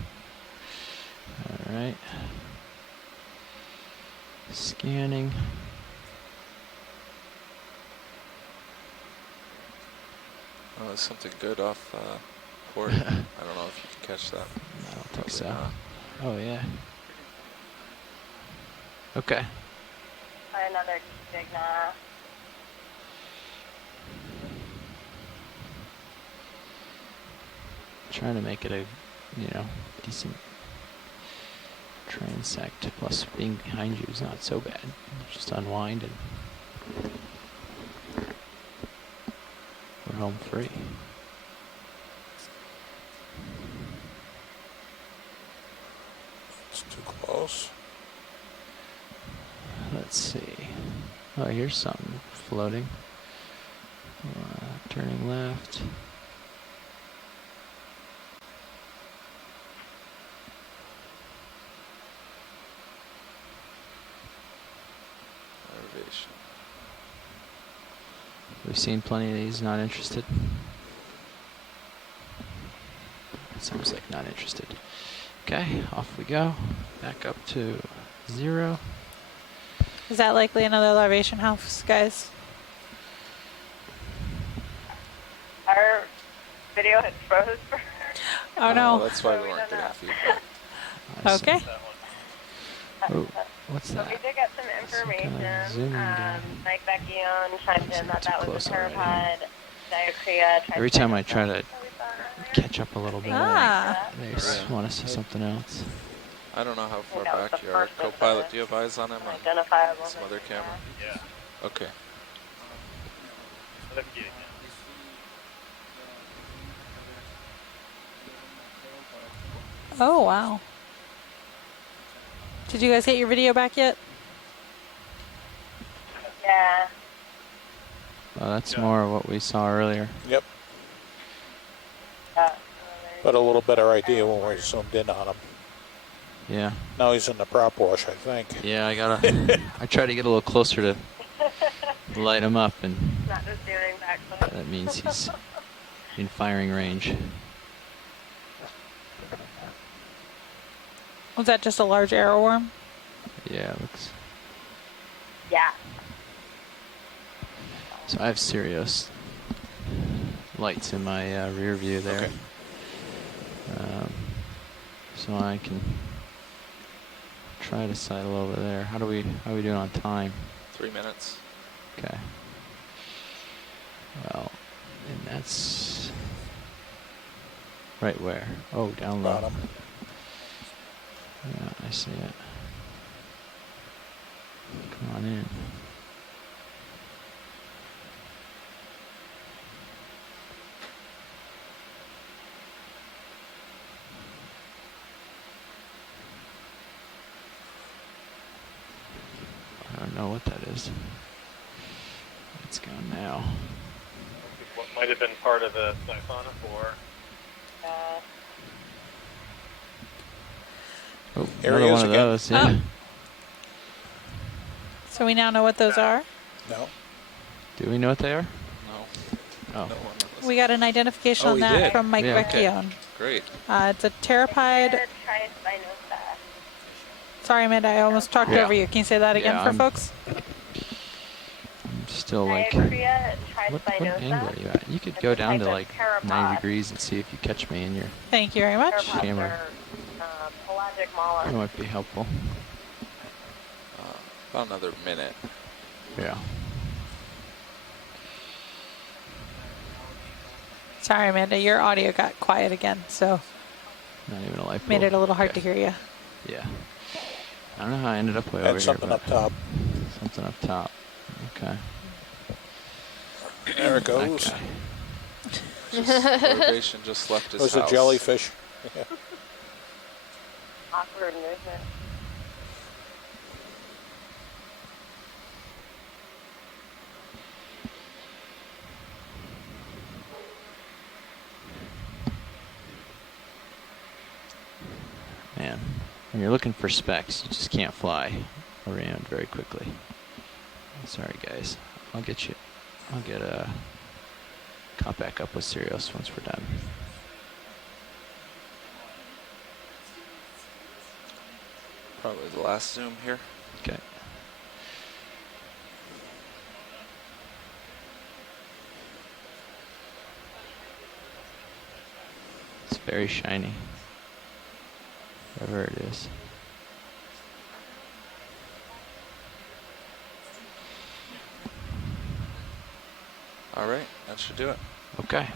Alright. Scanning. Oh, there's something good off port. I don't know if you can catch that. I don't think so. Not. Oh, yeah. Okay. Try another Keating-nath. Trying to make it a, decent transect. Plus, being behind you is not so bad. Just unwind and we're home free. It's too close. Let's see. Oh, here's something floating. Turning left. Elevation. We've seen plenty of these. Not interested. Sounds like not interested. Okay, off we go. Back up to 0. Is that likely another larvation house, guys? Our video had froze. Oh no. That's why we weren't getting feedback. Okay. Oh, what's So that? we did get some information. zooming down. Mike Becchione chimed in that that was a already. pteropod. Diarrhea. Every time I try to catch up a little bit, Ah. they just want to see something else. I don't know how far that was back the you are. first of Co-pilot, the do you have eyes on him? On identifiable some other camera? Yeah. Okay. Let me get it. Oh wow. Did you guys get your video back yet? Yeah. Well, that's more what we saw earlier. Yep. But a little better idea when we zoomed in on him. Yeah. Now he's in the prop wash, I think. Yeah, I try to get a little closer to light him up, and Not just doing backflips. that means he's in firing range. Was that just a large arrow worm? Yeah, it looks. Yeah. So I have Sirius lights in my rear view there. Okay. So I can try to sidle over there. How are we doing on time? 3 minutes. Okay. Well, and that's right where? Oh, down low. Bottom. Yeah, I see it. Come on in. I don't know what that is. It's gone now. What might have been part of the siphonophore. Oh, Here another he is one of again. those, yeah. So we now know what those are. No. Do we know what they are? No. Oh. No one knows. We got an identification Oh, on we that did? from Mike Yeah, okay. Becchione. Great. It's a pteropod. Sorry, Amanda, I almost talked Yeah. over you. Can you say that again Yeah, for I'm- folks? I'm still like, Diarrhea, what trispinosa. angle are you at? You could go down to like 90 degrees and see if you catch me in your Thank you very much. camera. Pelagic mollusk. That might be helpful. About another minute. Yeah. Sorry, Amanda, your audio got quiet again, so Not even a light bulb. made it a little hard Okay. to hear you. Yeah. I don't know how I ended up way over And here. something but up top. Something up top. Okay. There it goes. Okay. Motivation just left his It was house. a jellyfish. Yeah. Awkward movement. Man, when you're looking for specs, you just can't fly around very quickly. Sorry, guys. I'll get caught back up with Sirius once we're done. Probably the last zoom here. Okay. It's very shiny. Whatever it is. All right, that should do it. Okay.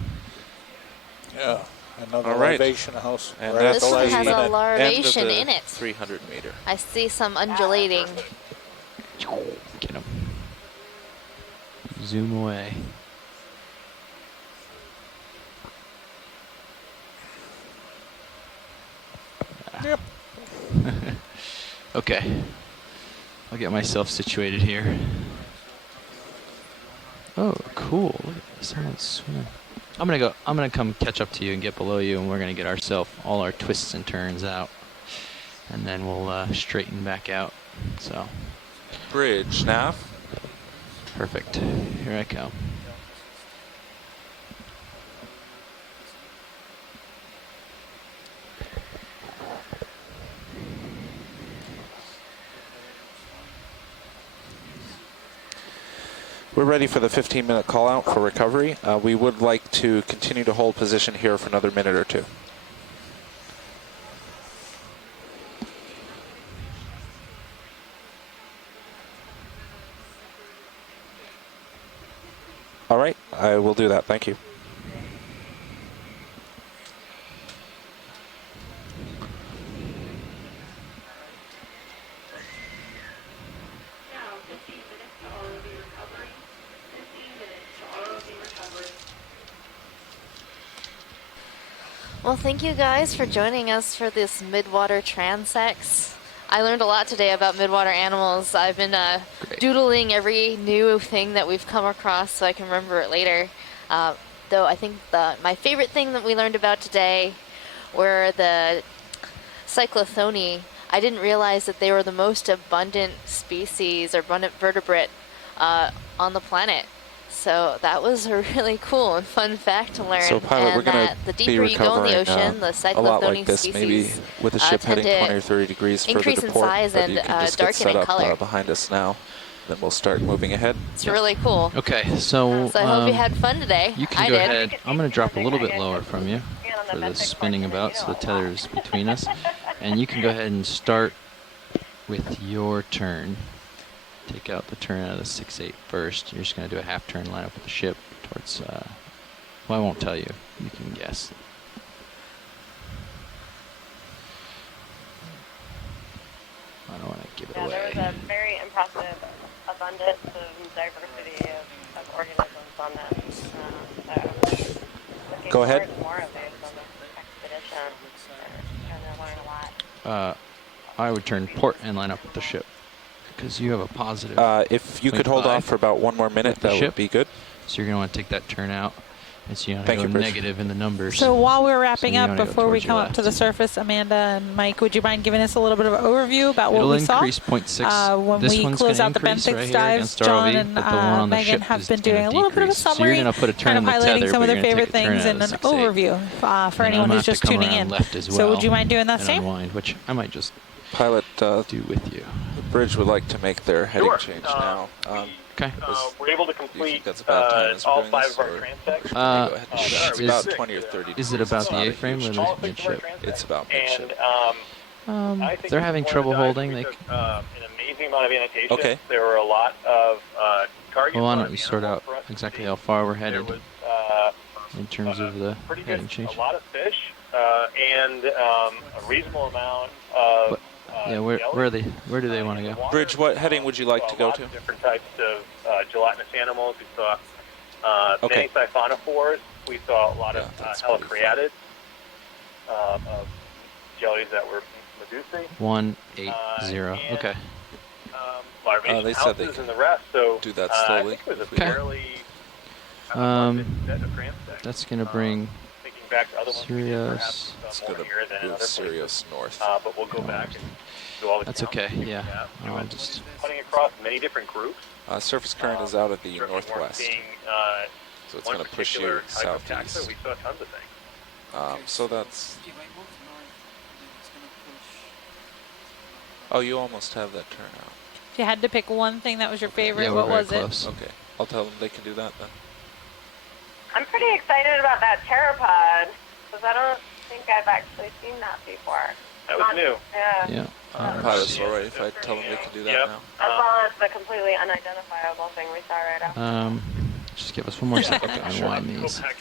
Yeah. Another All right. larvation house. And Right at This the one last has a minute. larvation End of the in it. 300 meter. I see some undulating. Get him. Zoom away. Yep. Okay. I'll get myself situated here. Oh, cool. Look at this. Someone's swimming. I'm gonna come catch up to you and get below you, and we're gonna get all our twists and turns out. And then we'll straighten back out. So. Bridge, nav. Perfect. Here I come. We're ready for the 15-minute call out for recovery. We would like to continue to hold position here for another minute or two. do that. Thank you. Well, thank you guys for joining us for this Midwater Transects. I learned a lot today about midwater animals. I've been doodling every new thing that we've come across so I can remember it later. Though I think my favorite thing that we learned about today were the cyclothony. I didn't realize that they were the most abundant species or abundant vertebrate on the planet. So that was a really cool and fun fact to learn. So, pilot, we're going to the deeper you go in the ocean, the a lot like cyclothony this, species maybe with the ship heading 20 or 30 degrees further increase to in port. size But and you can just get darken set in up color. behind us now. Then we'll start moving ahead. It's really cool. Okay, so I hope you had fun today. You can I go did. ahead. I'm going to drop a little bit lower from you for the spinning about, so the tether is between us. And you can go ahead and start with your turn. Take out the turn out of the 6-8 first. You're just going to do a half turn, line up with the ship towards, well, I won't tell you. You can guess. I don't want to give it away. There was a very impressive abundance of diversity of organisms on this. So looking Go ahead. forward to more of these on this expedition. We're going to learn a lot. I would turn port and line up with the ship because you have a positive. If you could hold off for about one more minute, that would be good. So you're going to want to take that turn out. And so you want to Thank go you, Bridge. negative in the numbers. So while we're wrapping So you up, wanna go before we towards your come up to the left. surface, Amanda and Mike, would you mind giving us a little bit of an overview about what It'll we saw? increase 0.6. When This we one's close gonna out the increase benthics right here dives, against ROV, John and but the one on the Megan ship have is been doing a gonna little bit of a decrease. So summary, you're gonna put a turn kind of on the highlighting tether, some but of their you're gonna favorite take a turn things out and of an the 6-8. overview for And anyone I'm who's gonna just have to come tuning around in. left as So well would you mind doing that and same? unwind, which I might just Pilot, do with you. the bridge would like to make their heading Sure. change now. Okay. We're able to Do you complete think that's about time as we're all doing 5 this, of our or transects. go ahead and shoot? It's is- about 20 or 30 Is it degrees. about It's the not a A-frame huge or change. the midship? It's about And midship. I think They're having one of trouble the dives holding. we They took, an amazing amount of annotation. Okay. There were a lot of targets. Well, why on don't you sort out for us to exactly see. how far we're There headed was in terms of the pretty heading good, change? a lot of fish and a reasonable amount of But, yeah, where do they want to go? Bridge, what heading would you like to go to? Different types of gelatinous animals. We saw Okay. many siphonophores. We saw a lot of that's pretty helicreatids, of jellies that were medusae. 180. and, Okay. Larvaceous they said they houses can and the rest. So do that I slowly. think it was a if we want. fairly set of transects. That's going to bring Thinking back to other ones, we did Sirius. perhaps, It's more going here to than in move other Sirius north. places. But we'll go back and do all the That's counts, okay. things Yeah. like that. We I'll went just. cutting across many different groups. Surface current is out of the Certainly weren't northwest, seeing, so it's one going to push you particular type of taxa. southeast. We saw tons of things. So that's... Oh, you almost have that turnout. If you had to pick one thing that was your favorite, Yeah, we're what very was close. Okay, I'll tell them they can do that then. I'm pretty excited about that pteropod because I don't think I've actually seen that before. That was new. Yeah. Yeah. Pilot's all right if I tell them they can do that Yep. now. As well as the completely unidentifiable thing we saw right after. Just give us one more second to Sure. unwind Go these. back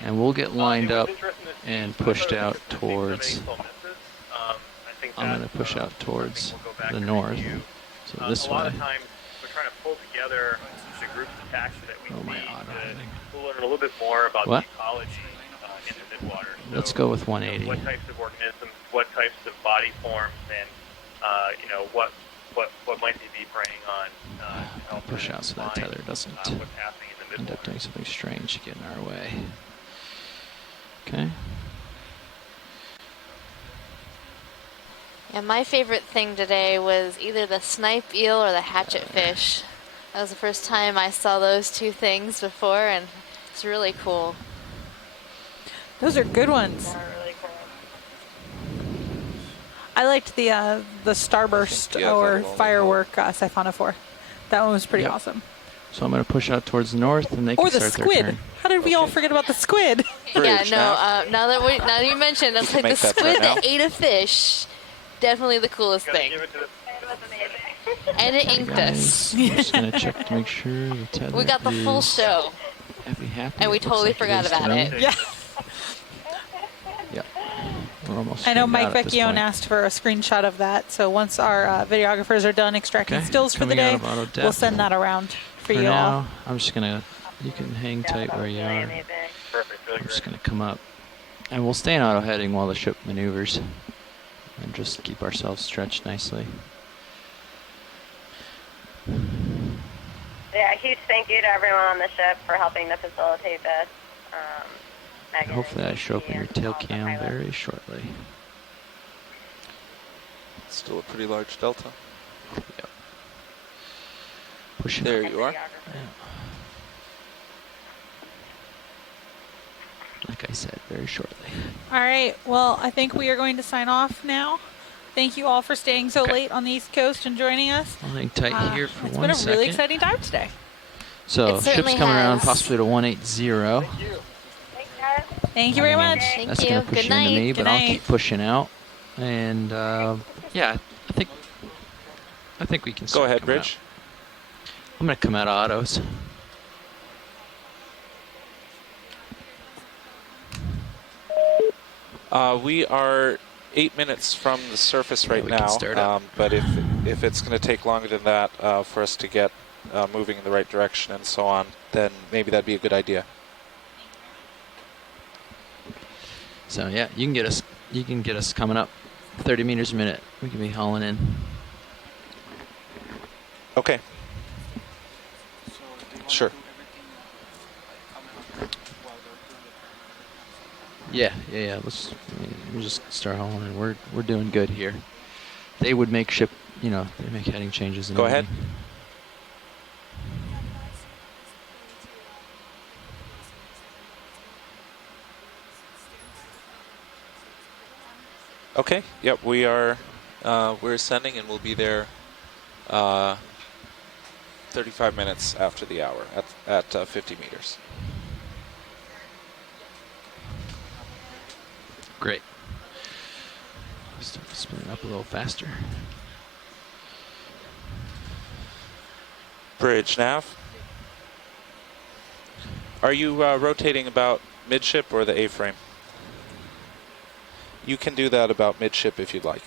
And we'll get lined it was up interesting to see and some pushed of out the things towards. that Axel misses. I think I'm going that, to push out I towards think we'll go back the and north. review. So this a lot way. of times we're trying to pull together the groups of taxa that we Oh, my see auto to heading. learn a little bit more about What? the ecology in the midwater. Let's So, go with 180. What types of organisms, what types of body forms, and what might they be preying on? To help Push out so that define, tether doesn't what's happening in the end up midwater. doing something strange to get in our way. Okay. Yeah, my favorite thing today was either the snipe eel or the hatchet fish. That was the first time I saw those two things before, and it's really cool. Those are good ones. They're really cool. I liked the starburst Yeah, or that will firework siphonophore. That one was pretty Yep. awesome. So I'm going to push out towards the north, and they Or can the start their squid. turn. How did we all forget about the squid? Bridge, now that you mentioned, I was can like the make that squid turn now. that ate a fish. Definitely the coolest Gotta thing, give it to the It was amazing. and it inked us. Guys, I'm just going to check to make sure the tether We got the full is show. I'd be happy. And we It looks totally like it forgot is about to me. it. Yeah. Yep. We're almost I know straightened Mike out at this Vecchione point. asked for a screenshot of that. So once our videographers are done extracting Okay, stills for the coming out day, of auto depth. we'll send that around for you now, all. I'm just gonna. You can hang tight where you are. Perfect. Really I'm great. just gonna come up, and we'll stay in auto heading while the ship maneuvers, and just keep ourselves stretched nicely. Yeah, huge thank you to everyone on the ship for helping to facilitate this. Megan Hopefully, I and show up in Katie your and tail all the cam pilots. very shortly. Still a pretty large delta. Yep. Pushing There up. you are. Like I said, very shortly. All right. Well, I think we are going to sign off now. Thank you all for staying so late on the East Coast and joining us. I'll hang tight here for 1 second. It's been a really exciting time today. So, It ship's certainly coming around has. possibly to 180. Thank you very much. Thank That's you. going to push Good into me, night. but Good I'll night. keep pushing out. And yeah, I think we can. Go start ahead, coming Bridge. out. I'm going to come out of autos. We are 8 minutes from the surface right we can now, start up. but if it's going to take longer than that for us to get moving in the right direction and so on, then maybe that'd be a good idea. So yeah, you can get us coming up 30 meters a minute. We can be hauling in. Okay. Sure. Yeah. We'll just start hauling in. We're doing good here. They would make ship, they make heading changes. And Go ahead. everything. Okay. Yep. We're ascending and we'll be there 35 minutes after the hour at 50 meters. Great. Start spinning up a little faster. Bridge nav. Are you rotating about midship or the A-frame? You can do that about midship if you'd like.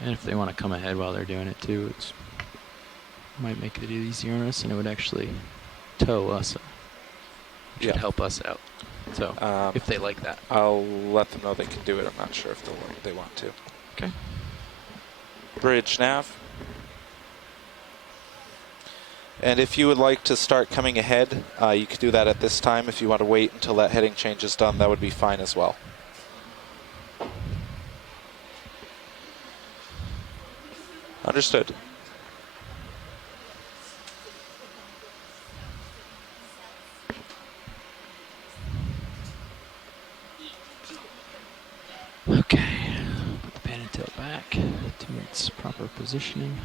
And if they want to come ahead while they're doing it too, it might make it easier on us, and it would actually tow us. It should help us out. So if they like that, I'll let them know they can do it. I'm not sure if they want to. Okay. Bridge nav. And if you would like to start coming ahead, you could do that at this time. If you want to wait until that heading change is done, that would be fine as well. Understood. Okay. Put the pan and tail back to its proper positioning.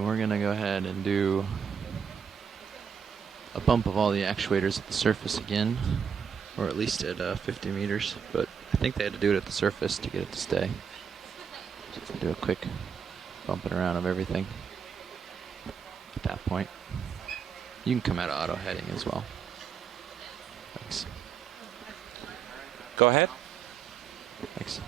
We're going to go ahead and do a bump of all the actuators at the surface again, or at least at 50 meters, but I think they had to do it at the surface to get it to stay. So do a quick bumping around of everything at that point. You can come out of auto heading as well. Thanks. Go ahead. Thanks.